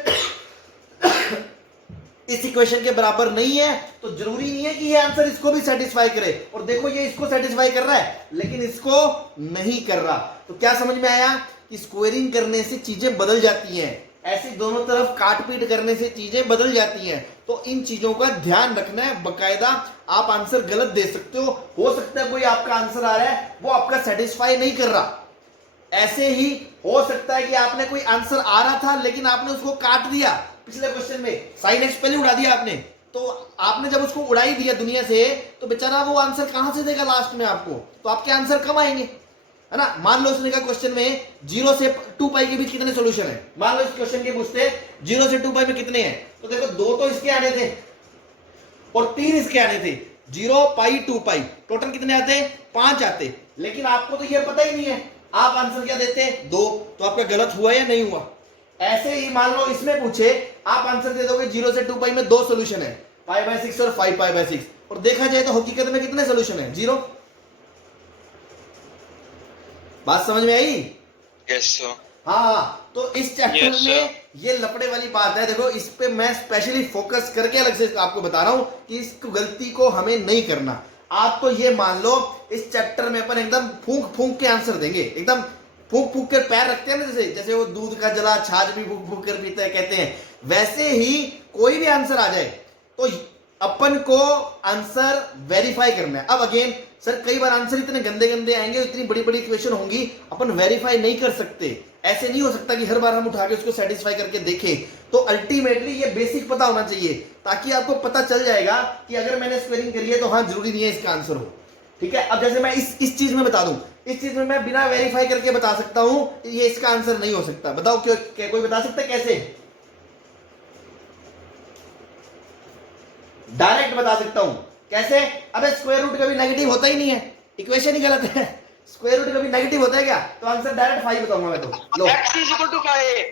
इस इक्वेशन के बराबर नहीं है, तो जरूरी नहीं है कि ये आंसर इसको भी सेटिस्फाई करे। और देखो ये इसको सेटिस्फाई कर रहा है लेकिन इसको नहीं कर रहा। तो क्या समझ में आया कि स्क्वेयरिंग करने से चीजें बदल जाती हैं, ऐसे दोनों तरफ काट पीट करने से चीजें बदल जाती हैं। तो इन चीजों का ध्यान रखना है बकायदा। आप आंसर गलत दे सकते हो सकता है कोई आपका आंसर आ रहा है वो आपका सेटिस्फाई नहीं कर रहा। ऐसे ही हो सकता है कि आपने कोई आंसर आ रहा था लेकिन आपने उसको काट दिया। पिछले क्वेश्चन में sin x पहले उड़ा दिया आपने, तो आपने जब उसको उड़ा ही दिया दुनिया से, तो बेचारा वो आंसर कहां से देगा लास्ट में आपको, तो आपके आंसर कम आएंगे। है ना। मान लो इसने कहा क्वेश्चन में 0 से 2 पाई के बीच कितने सॉल्यूशन है, मान लो इस क्वेश्चन के पूछते 0 से 2 पाई में कितने हैं, तो देखो 2 तो इसके आने थे और 3 इसके आने थे, 0 पाई 2 पाई, टोटल कितने आते, 5 आते। लेकिन आपको तो ये पता ही नहीं है, आप आंसर क्या देते, 2, तो आपका गलत हुआ या नहीं हुआ। ऐसे ही मान लो इसमें पूछे, आप आंसर दे दोगे 0 से 2 पाई में 2 सॉल्यूशन है, π/6 और 5π/6, और देखा जाए तो हकीकत में कितने सॉल्यूशन है, 0। बात समझ में आई? Yes sir. हाँ, तो इस चैप्टर Yes, में ये लपड़े वाली बात है। देखो इस पे मैं स्पेशली फोकस करके अलग से आपको बता रहा हूं कि इस गलती को हमें नहीं करना। आप तो ये मान लो इस चैप्टर में अपन एकदम फूंक फूंक के आंसर देंगे, एकदम फूंक फूंक कर पैर रखते हैं ना, जैसे वो दूध का जला छाछ भी फूंक फूंक कर पीते हैं कहते हैं, वैसे ही कोई भी आंसर आ जाए तो अपन को आंसर वेरीफाई करना है। अब अगेन सर कई बार आंसर इतने गंदे गंदे आएंगे, इतनी बड़ी बड़ी इक्वेशन होंगी, अपन वेरीफाई नहीं कर सकते। ऐसे नहीं हो सकता कि हर बार हम उठा के उसको सेटिस्फाई करके देखें। तो अल्टीमेटली ये बेसिक पता होना चाहिए, ताकि आपको पता चल जाएगा कि अगर मैंने स्क्वेयरिंग करी है तो हाँ जरूरी नहीं है इसका आंसर हो। ठीक है, अब जैसे मैं इस चीज में बता दूं, इस चीज में मैं बिना वेरीफाई करके बता सकता हूं ये इसका आंसर नहीं हो सकता। बताओ क्यों, कोई बता सकता है कैसे? डायरेक्ट बता सकता हूं। कैसे? अबे स्क्वायर रूट कभी नेगेटिव होता ही नहीं है, इक्वेशन ही गलत है। स्क्वायर रूट कभी नेगेटिव होता है क्या? तो आंसर डायरेक्ट 5 बताऊंगा मैं तो। लो x = 5।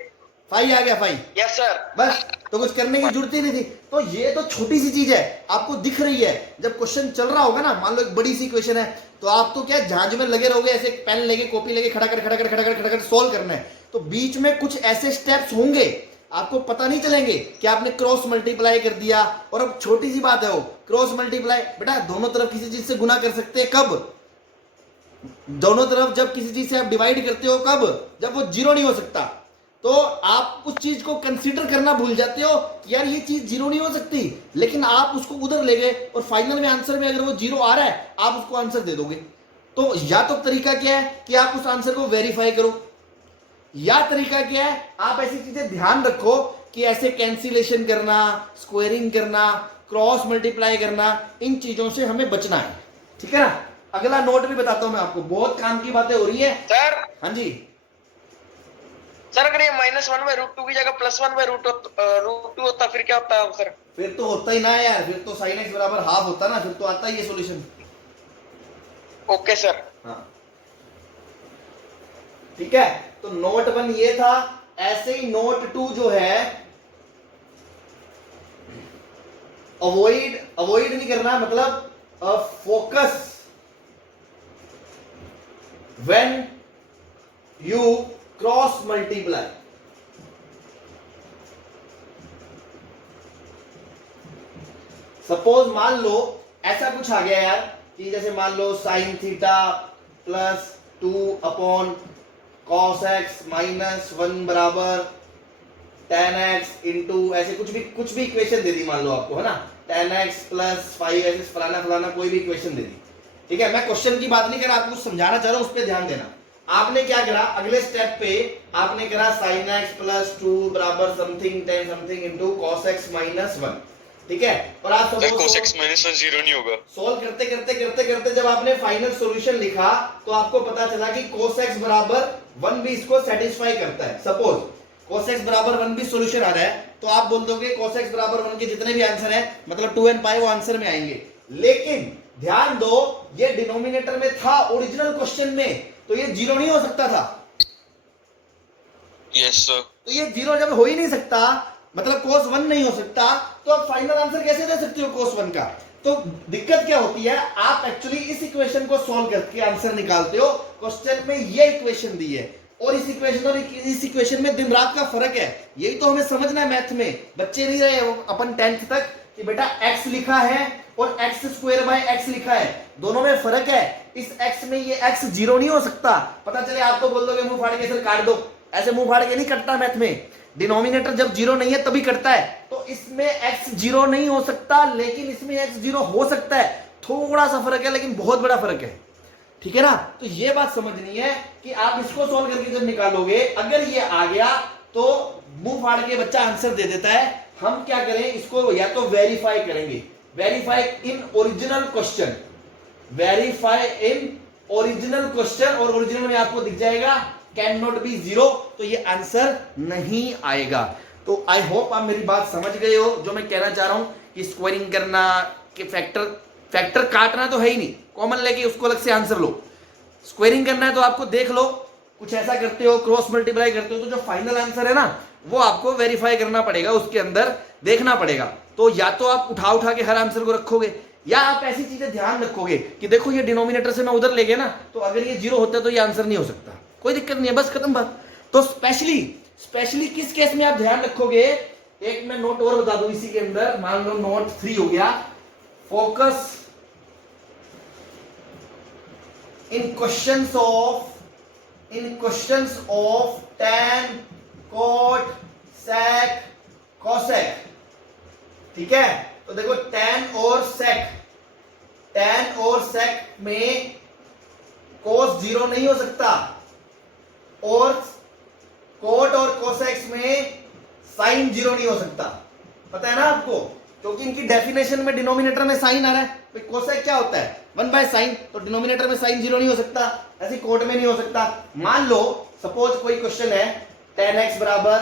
5 आ गया, 5। Yes sir. बस, तो कुछ करने की जरूरत ही नहीं थी। तो ये तो छोटी सी चीज है, आपको दिख रही है। जब क्वेश्चन चल रहा होगा ना, मान लो एक बड़ी सी क्वेश्चन है, तो आप तो क्या झांझ में लगे रहोगे, ऐसे पेन लेके कॉपी लेके खड़ा कर सॉल्व करना है। तो बीच में कुछ ऐसे स्टेप्स होंगे आपको पता नहीं चलेंगे कि आपने क्रॉस मल्टीप्लाई कर दिया। और अब छोटी सी बात है वो क्रॉस मल्टीप्लाई, बेटा दोनों तरफ किसी चीज से गुना कर सकते हैं कब? दोनों तरफ जब किसी चीज से आप डिवाइड करते हो कब? जब वो 0 नहीं हो सकता। तो आप उस चीज को कंसीडर करना भूल जाते हो कि यार ये चीज 0 नहीं हो सकती, लेकिन आप उसको उधर ले गए और फाइनल में आंसर में अगर वो 0 आ रहा है आप उसको आंसर दे दोगे। तो या तो तरीका क्या है कि आप उस आंसर को वेरीफाई करो, या तरीका क्या है आप ऐसी चीजें ध्यान रखो कि ऐसे कैंसिलेशन करना, स्क्वेयरिंग करना, क्रॉस मल्टीप्लाई करना, इन चीजों से हमें बचना है। ठीक है ना। अगला नोट भी बताता हूं मैं आपको, बहुत काम की बातें हो रही है सर। हाँ जी सर अगर ये -1/√2 की जगह +1/√2 होता फिर क्या होता है आंसर? फिर तो होता ही ना यार, फिर तो sin x बराबर हाफ होता ना, फिर तो आता ही ये सॉल्यूशन। Okay sir. हाँ ठीक है, तो नोट 1 ये था। ऐसे ही नोट 2 जो है, अवॉइड नहीं करना, मतलब focus when you cross multiply. Suppose मान लो ऐसा कुछ आ गया यार कि जैसे मान लो sin theta plus 2 cos x minus 1 बराबर tan x इंटू ऐसे कुछ भी इक्वेशन दे दी मान लो आपको, है ना, tan x प्लस 5x फलाना फलाना कोई भी इक्वेशन दे दी। ठीक है, मैं क्वेश्चन की बात नहीं कर रहा, आपको कुछ समझाना चाह रहा हूं, उस पर ध्यान देना। आपने क्या करा, अगले स्टेप पे आपने करा sin x प्लस 2 बराबर something tan something into cos x minus 1। ठीक है, और आप cos x माइनस 1 0 नहीं होगा। सोल्व करते जब आपने फाइनल सॉल्यूशन लिखा तो आपको पता चला कि cos x बराबर 1 भी इसको सेटिस्फाई करता है। सपोज cos x बराबर 1 भी सॉल्यूशन आ रहा है, तो आप बोल दोगे cos x बराबर 1 के जितने भी आंसर है मतलब 2 and पाई वो आंसर में आएंगे। लेकिन ध्यान दो ये डिनोमिनेटर में था ओरिजिनल क्वेश्चन में, तो ये 0 नहीं हो सकता था। Yes sir. तो ये 0 जब हो ही नहीं सकता, मतलब cos 1 नहीं हो सकता, तो आप फाइनल आंसर कैसे दे सकते हो cos 1 का? तो दिक्कत क्या होती है, आप एक्चुअली इस इक्वेशन को सॉल्व करके आंसर निकालते हो। क्वेश्चन में ये इक्वेशन दी है और इस इक्वेशन और इस इक्वेशन में दिन रात का फर्क है। यही तो हमें समझना है मैथ में। बच्चे नहीं रहे अपन 10th तक कि बेटा x लिखा है और x² लिखा है, दोनों में फर्क है। इस x में ये x 0 नहीं हो सकता। पता चले आप तो बोल दोगे मुंह फाड़ के सर काट दो, ऐसे मुंह फाड़ के नहीं कटता मैथ में। डिनोमिनेटर जब 0 नहीं है तभी कटता है। तो इसमें x 0 नहीं हो सकता, लेकिन इसमें x 0 हो सकता है। थोड़ा सा फर्क है लेकिन बहुत बड़ा फर्क है। ठीक है ना। तो ये बात समझनी है कि आप इसको सॉल्व करके जब निकालोगे, अगर ये आ गया तो मुंह फाड़ के बच्चा आंसर दे देता है। हम क्या करें, इसको या तो वेरीफाई करेंगे, verify in original question, verify in original question और ओरिजिनल में आपको दिख जाएगा कैन नॉट बी 0, तो ये आंसर नहीं आएगा। तो आई होप आप मेरी बात समझ गए हो जो मैं कहना चाह रहा हूं कि स्क्वायरिंग करना कि फैक्टर काटना तो है ही नहीं, कॉमन लेके उसको अलग से आंसर लो। स्क्वायरिंग करना है तो आपको देख लो, कुछ ऐसा करते हो, क्रॉस मल्टीप्लाई करते हो, तो जो फाइनल आंसर है ना वो आपको वेरीफाई करना पड़ेगा, उसके अंदर देखना पड़ेगा। तो या तो आप उठा के हर आंसर को रखोगे, या आप ऐसी चीजें ध्यान रखोगे कि देखो ये डिनोमिनेटर से मैं उधर ले गया ना, तो अगर ये 0 होता तो ये आंसर नहीं हो सकता, कोई दिक्कत नहीं है, बस खत्म बात। तो स्पेशली किस केस में आप ध्यान रखोगे, एक मैं नोट और बता दूं इसी के अंदर, मान लो नोट 3 हो गया, focus in questions of tan, cot, sec, cosec, ठीक है। तो देखो tan और sec में cos 0 नहीं हो सकता, और cot और cosec में sin 0 नहीं हो सकता, पता है ना आपको, क्योंकि इनकी डेफिनेशन में डिनोमिनेटर में साइन आ रहा है। कोसेक क्या होता है 1/sin, तो डिनोमिनेटर में साइन 0 नहीं हो सकता, ऐसे कोट में नहीं हो सकता। मान लो सपोज कोई क्वेश्चन है tan x बराबर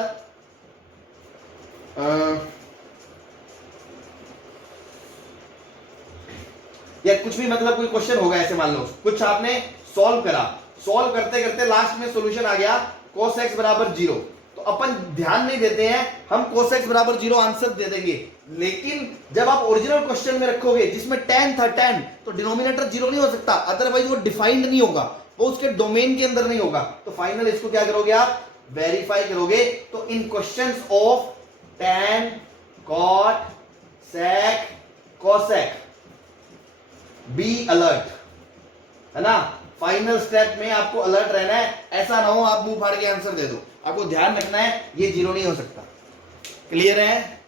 या कुछ भी, मतलब कोई क्वेश्चन होगा ऐसे, मान लो कुछ आपने सॉल्व करा, सॉल्व करते करते लास्ट में सॉल्यूशन आ गया cos x बराबर 0, तो अपन ध्यान नहीं देते हैं, हम cos x बराबर 0 आंसर दे देंगे। लेकिन जब आप ओरिजिनल क्वेश्चन में रखोगे जिसमें tan था, tan, तो डिनोमिनेटर 0 नहीं हो सकता, अदरवाइज वो डिफाइंड नहीं होगा, वो उसके डोमेन के अंदर नहीं होगा। तो फाइनल इसको क्या करोगे आप, वेरीफाई करोगे। तो इन questions of tan, cot, sec, cosec be alert, है ना। फाइनल स्टेप में आपको अलर्ट रहना है, ऐसा ना हो आप मुंह फाड़ के आंसर दे दो, आपको ध्यान रखना है ये 0 नहीं हो सकता। क्लियर है?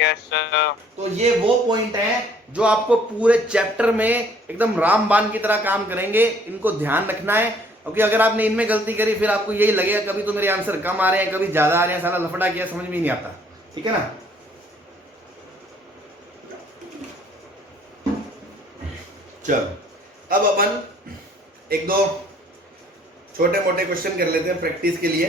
Yes sir. तो ये वो पॉइंट है जो आपको पूरे चैप्टर में एकदम रामबाण की तरह काम करेंगे, इनको ध्यान रखना है, क्योंकि अगर आपने इनमें गलती करी फिर आपको यही लगेगा कभी तो मेरे आंसर कम आ रहे हैं, कभी ज्यादा आ रहे हैं, सारा लफड़ा किया समझ में ही नहीं आता, ठीक है ना। चलो अब अपन एक दो छोटे मोटे क्वेश्चन कर लेते हैं प्रैक्टिस के लिए।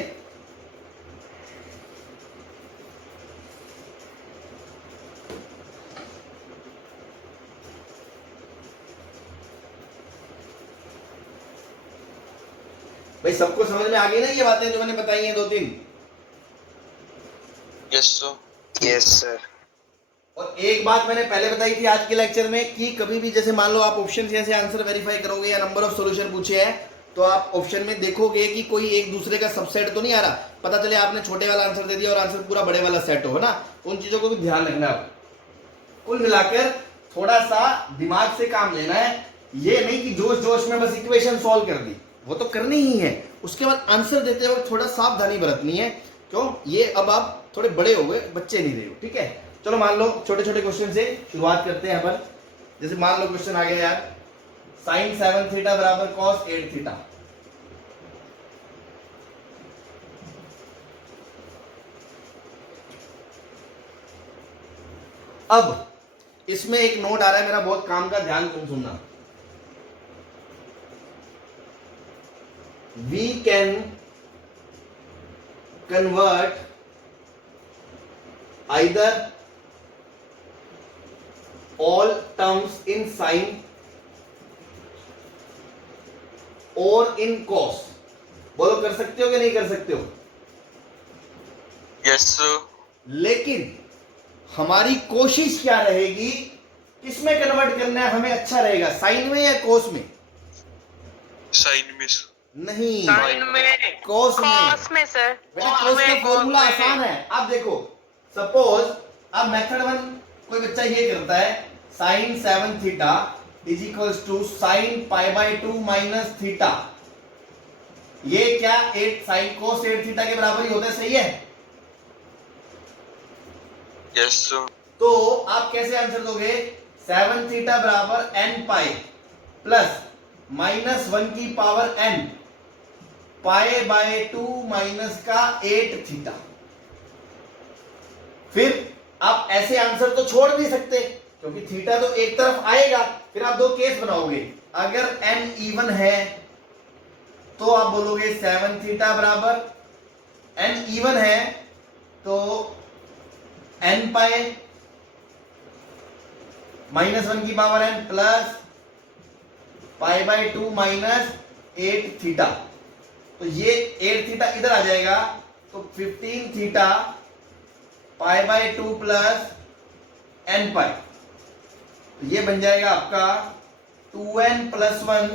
भाई सबको समझ में आ गई ना ये बातें जो मैंने बताई हैं 2-3? Yes sir. Yes sir. और एक बात मैंने पहले बताई थी आज के लेक्चर में कि कभी भी जैसे मान लो आप ऑप्शन से ऐसे आंसर वेरीफाई करोगे या नंबर ऑफ सॉल्यूशन पूछे हैं, तो आप ऑप्शन में देखोगे कि कोई एक दूसरे का सबसेट तो नहीं आ रहा, पता चले आपने छोटे वाला आंसर दे दिया और आंसर पूरा बड़े वाला सेट हो, ना। उन चीजों को भी ध्यान रखना है। कुल मिलाकर थोड़ा सा दिमाग से काम लेना है, ये नहीं कि जोश जोश में बस इक्वेशन सॉल्व कर दी, वो तो करनी ही है, उसके बाद आंसर देते वक्त थोड़ा सावधानी बरतनी है। क्यों? ये अब आप थोड़े बड़े हो गए, बच्चे नहीं रहे हो, ठीक है। चलो मान लो छोटे छोटे क्वेश्चन से शुरुआत करते हैं अपन। जैसे मान लो क्वेश्चन आ गया यार, sin 7 थीटा बराबर cos 8 थीटा। अब इसमें एक नोट आ रहा है मेरा बहुत काम का, ध्यान तुम सुनना। We can convert either all terms in sin or in cos। बोलो कर सकते हो कि नहीं कर सकते हो? Yes sir. लेकिन हमारी कोशिश क्या रहेगी, किसमें कन्वर्ट करना है हमें अच्छा रहेगा, साइन में या कोस में? साइन में नहीं, साइन में, कोस में। कॉस में सर। बेटा कोस का फॉर्मूला आसान है। आप देखो सपोज अब मेथड 1 कोई बच्चा ये करता है, sin 7 theta is equals to sin π/2 minus theta. ये क्या 8 sin cos 8 थीटा के बराबर ही होता है, सही है? Yes sir. तो आप कैसे आंसर दोगे, 7 थीटा बराबर n पाई प्लस माइनस 1 की पावर n, π/2 माइनस का 8 थीटा। फिर आप ऐसे आंसर तो छोड़ नहीं सकते, क्योंकि थीटा तो एक तरफ आएगा। फिर आप दो केस बनाओगे, अगर n इवन है तो आप बोलोगे 7 थीटा बराबर, n इवन है तो n पाए -1 की power n plus π/2 minus 8 theta. तो ये 8 थीटा इधर आ जाएगा, तो 15 थीटा π/2 प्लस n पाई। तो ये बन जाएगा आपका 2n प्लस 1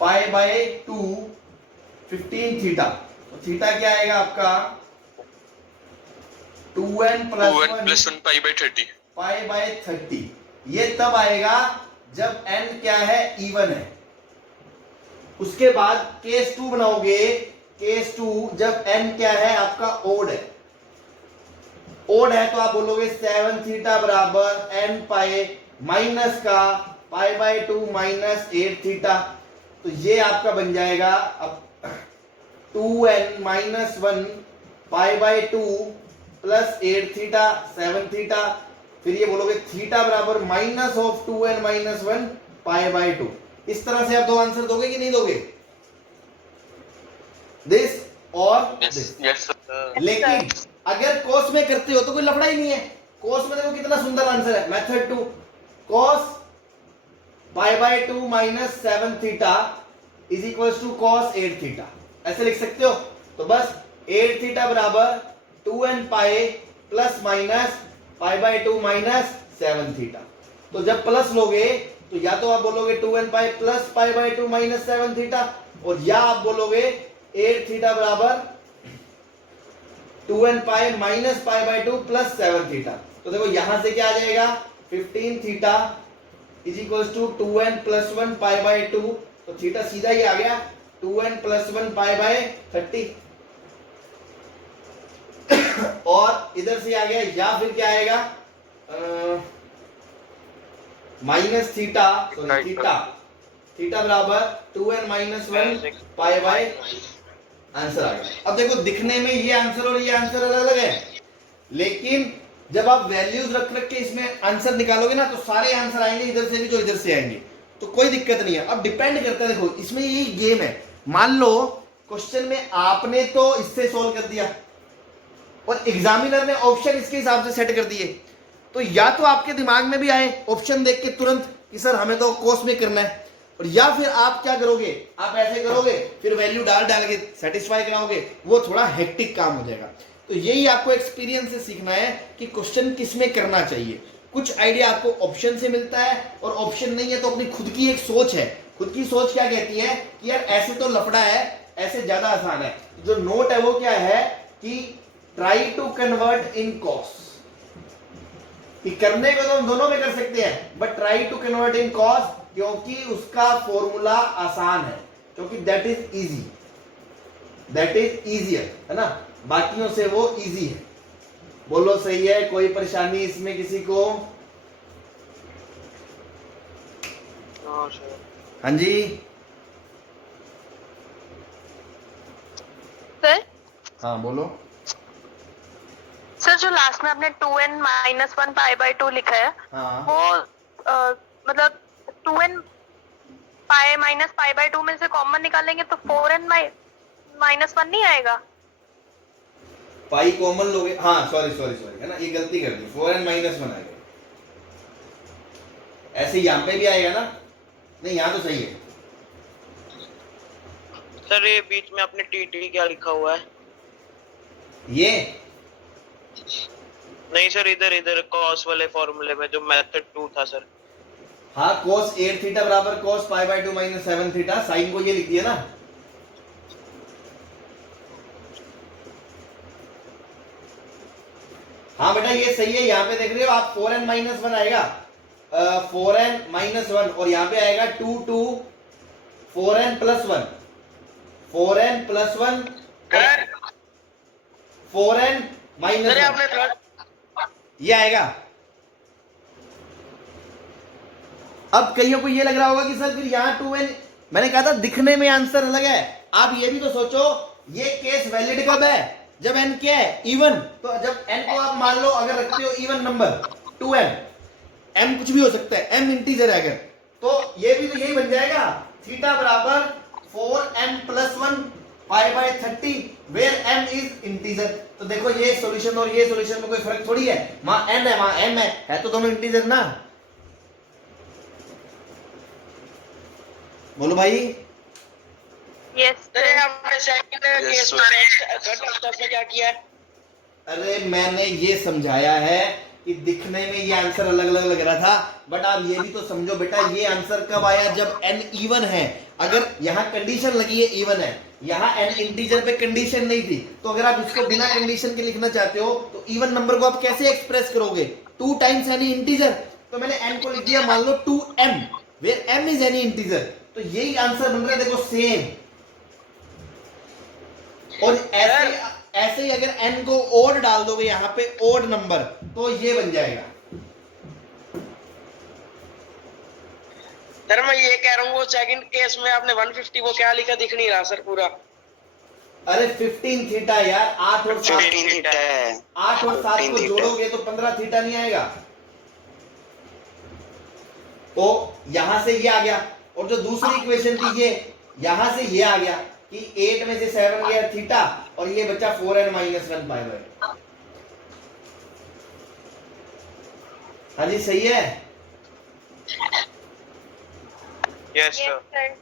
π/2 15 थीटा। तो थीटा क्या आएगा आपका 2n प्लस 1 1 π/30। ये तब आएगा जब n क्या है इवन है। उसके बाद केस 2 बनाओगे, केस 2 जब n क्या है आपका ओड है, ओड है तो आप बोलोगे 7 थीटा बराबर n पाए माइनस का π/2 माइनस 8 थीटा। तो ये आपका बन जाएगा अब 2n minus 1 π/2 plus 8 theta 7 theta. फिर ये बोलोगे थीटा बराबर माइनस ऑफ 2n माइनस 1 π/2। इस तरह से आप दो आंसर दोगे कि नहीं दोगे, दिस और दिस। Yes sir. लेकिन अगर कोस में करते हो तो कोई लफड़ा ही नहीं है। कोस में देखो कितना सुंदर आंसर है, method 2 cos π/2 minus 7 theta is equal to cos 8 theta, ऐसे लिख सकते हो। तो बस 8 थीटा बराबर 2n pi plus minus π/2 minus 7 theta. तो जब प्लस लोगे तो या तो आप बोलोगे 2n pi plus π/2 minus 7 theta, और या आप बोलोगे 8 थीटा बराबर 2n pi minus π/2 plus 7 theta. तो देखो यहां से क्या आ जाएगा 15 theta is equal to 2n plus 1 π/2। तो थीटा सीधा ही आ गया 2n प्लस 1 π/30। और इधर से आ गया, या फिर क्या आएगा minus theta, sorry theta, theta बराबर 2n माइनस 1 π/, आंसर आ गया। अब देखो दिखने में ये आंसर और ये आंसर अलग अलग है, लेकिन जब आप वैल्यूज रख रख के इसमें आंसर निकालोगे ना तो सारे आंसर आएंगे इधर से भी तो इधर से आएंगे, तो कोई दिक्कत नहीं है। अब डिपेंड करता है, देखो इसमें यही गेम है। मान लो क्वेश्चन में आपने तो इससे सोल्व कर दिया और एग्जामिनर ने ऑप्शन इसके हिसाब से सेट कर दिए, तो या तो आपके दिमाग में भी आए ऑप्शन देख के तुरंत कि सर हमें तो कोस में करना है, और या फिर आप क्या करोगे, आप ऐसे करोगे फिर वैल्यू डाल डाल के सेटिस्फाई कराओगे, वो थोड़ा हेक्टिक काम हो जाएगा। तो यही आपको एक्सपीरियंस से सीखना है कि क्वेश्चन किस में करना चाहिए। कुछ आइडिया आपको ऑप्शन से मिलता है, और ऑप्शन नहीं है तो अपनी खुद की एक सोच है। खुद की सोच क्या कहती है कि यार ऐसे तो लफड़ा है, ऐसे ज्यादा आसान है। जो नोट है वो क्या है कि try to convert in cos, कि करने को तो हम दोनों में कर सकते हैं, but try to convert in cos, क्योंकि उसका फॉर्मूला आसान है, क्योंकि that is easy, that is easier, है ना, बाकियों से वो इजी है। बोलो सही है, कोई परेशानी इसमें किसी को? हाँ जी सर। हाँ बोलो। सर जो लास्ट में आपने 2n माइनस 1 π/2 लिखा है, हाँ वो मतलब 2n पाई माइनस π/2 में से कॉमन निकालेंगे तो 4n माइनस 1 नहीं आएगा? पाई कॉमन लोगे, हाँ सॉरी सॉरी सॉरी, है ना, ये गलती कर दी, 4n माइनस 1 आएगा। ऐसे यहाँ पे भी आएगा ना, नहीं यहाँ तो सही है। सर ये बीच में आपने टी क्या लिखा हुआ है? ये नहीं सर, इधर इधर कॉस वाले फॉर्मूले में जो मेथड 2 था सर। हाँ cos 8 थीटा बराबर cos π/2 माइनस 7 थीटा, साइन को ये लिख दिया ना। हाँ बेटा ये सही है, यहाँ पे देख रहे हो आप 4n माइनस 1 आएगा, 4n माइनस 1, और यहाँ पे आएगा 2 4n plus 1, 4n plus 1, 4n minus 1, ये आएगा। अब कईयों को ये लग रहा होगा कि सर फिर यहाँ 2n, मैंने कहा था दिखने में आंसर अलग है। आप ये भी तो सोचो, ये केस वैलिड कब है, जब n क्या है इवन। तो जब n को आप मान लो अगर रखते हो इवन नंबर 2n, m कुछ भी हो सकता है, m इंटीजर है अगर, तो ये भी तो यही बन जाएगा, थीटा बराबर 4n + 1 π/30 where m is integer. तो देखो ये सॉल्यूशन और ये सॉल्यूशन में कोई फर्क थोड़ी है, वहां n है वहां m है तो दोनों इंटीजर ना। बोलो भाई। यस अरे आपने सेकंड केस में क्या किया है? अरे मैंने ये समझाया है कि दिखने में ये आंसर अलग अलग लग रहा था, बट आप ये भी तो समझो बेटा, ये आंसर कब आया जब n इवन है। अगर यहाँ कंडीशन लगी है इवन है, यहाँ n इंटीजर पे कंडीशन नहीं थी, तो अगर आप इसको बिना कंडीशन के लिखना चाहते हो तो इवन नंबर को आप कैसे एक्सप्रेस करोगे? 2 टाइम्स एनी इंटीजर, तो मैंने n को लिख दिया मान लो 2m where m is any integer, तो यही आंसर बन रहा है देखो सेम। और ऐसे ही अगर n को ओड डाल दोगे यहाँ पे ओड नंबर, तो ये बन जाएगा। सर मैं ये कह रहा हूँ वो सेकंड केस में आपने 150 वो क्या लिखा दिख नहीं रहा सर पूरा। अरे 15 थीटा यार, 8 और 7 15 थीटा है। 8 और 7 को 15 जोड़ोगे तो 15 थीटा नहीं आएगा। तो यहां से ये आ गया, और जो दूसरी इक्वेशन थी ये, यहां से ये आ गया कि 8 में से 7 गया थीटा, और ये बचा 4n - 1 π/2। हाँ जी सही है। Yes sir. सर।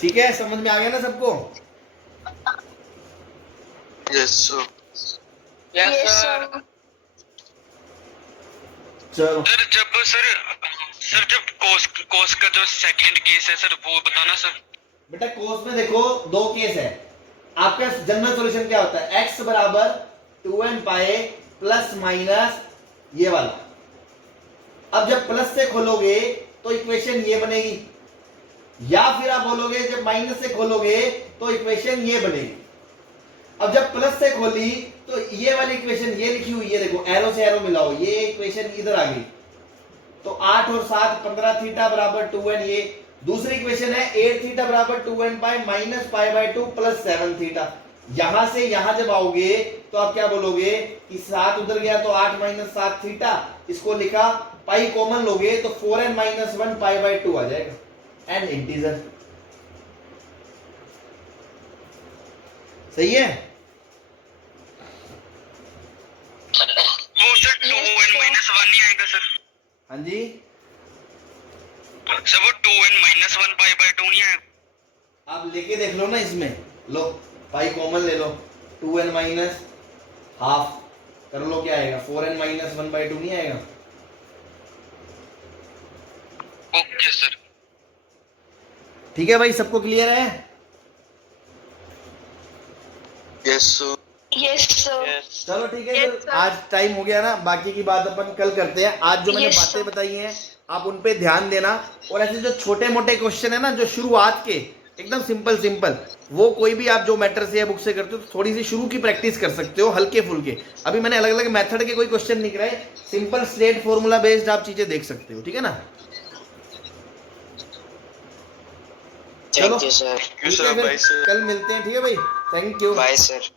ठीक है, समझ में आ गया ना सबको? Yes sir. Yes Yes, sir. sir. चलो सर जब कोस का जो सेकंड केस है सर वो बताना सर। बेटा कोस में देखो 2 केस है। आपका जनरल सॉल्यूशन क्या होता है? x बराबर 2n पाए प्लस माइनस ये वाला। अब जब प्लस से खोलोगे तो इक्वेशन ये बनेगी, या फिर आप बोलोगे जब माइनस से खोलोगे तो इक्वेशन ये बनेगी। अब जब प्लस से खोली तो ये वाली इक्वेशन ये लिखी हुई है, देखो एरो से एरो मिलाओ, ये इक्वेशन इधर आ गई, तो 8 और 7 15 थीटा बराबर 2n। ये दूसरी इक्वेशन है 8 थीटा बराबर 2n pi minus π/2 plus 7 theta. यहां से यहां जब आओगे तो आप क्या बोलोगे कि 7 उधर गया तो 8 - 7 थीटा, इसको लिखा, पाई कॉमन लोगे तो 4n - 1 π/2 आ जाएगा, n इंटीजर। सही है? वो सर 2n - 1 नहीं आएगा सर? हाँ जी सर वो 2n - 1 π/2 नहीं आएगा? आप लेके देख लो ना, इसमें लो पाई कॉमन ले लो, 2n माइनस हाफ कर लो, क्या आएगा? 4n - 1/2 नहीं आएगा? Okay sir. ठीक है भाई, सबको क्लियर है? Yes sir. Yes, sir. चलो ठीक है, Yes, फिर sir. आज टाइम हो गया ना, बाकी की बात अपन कल करते हैं। आज जो मैंने Yes, बातें sir. बताई हैं आप उन पे ध्यान देना, और ऐसे जो छोटे मोटे क्वेश्चन है ना, जो शुरुआत के एकदम सिंपल, वो कोई भी आप जो मैटर से या बुक से करते हो तो थोड़ी सी शुरू की प्रैक्टिस कर सकते हो, हल्के फुल्के। अभी मैंने अलग अलग मेथड के कोई क्वेश्चन नहीं कराए, सिंपल स्ट्रेट फॉर्मूला बेस्ड आप चीजें देख सकते हो, ठीक है ना? चलो थैंक यू सर। ठीक है, फिर कल मिलते हैं, ठीक है भाई, थैंक यू। Bye sir.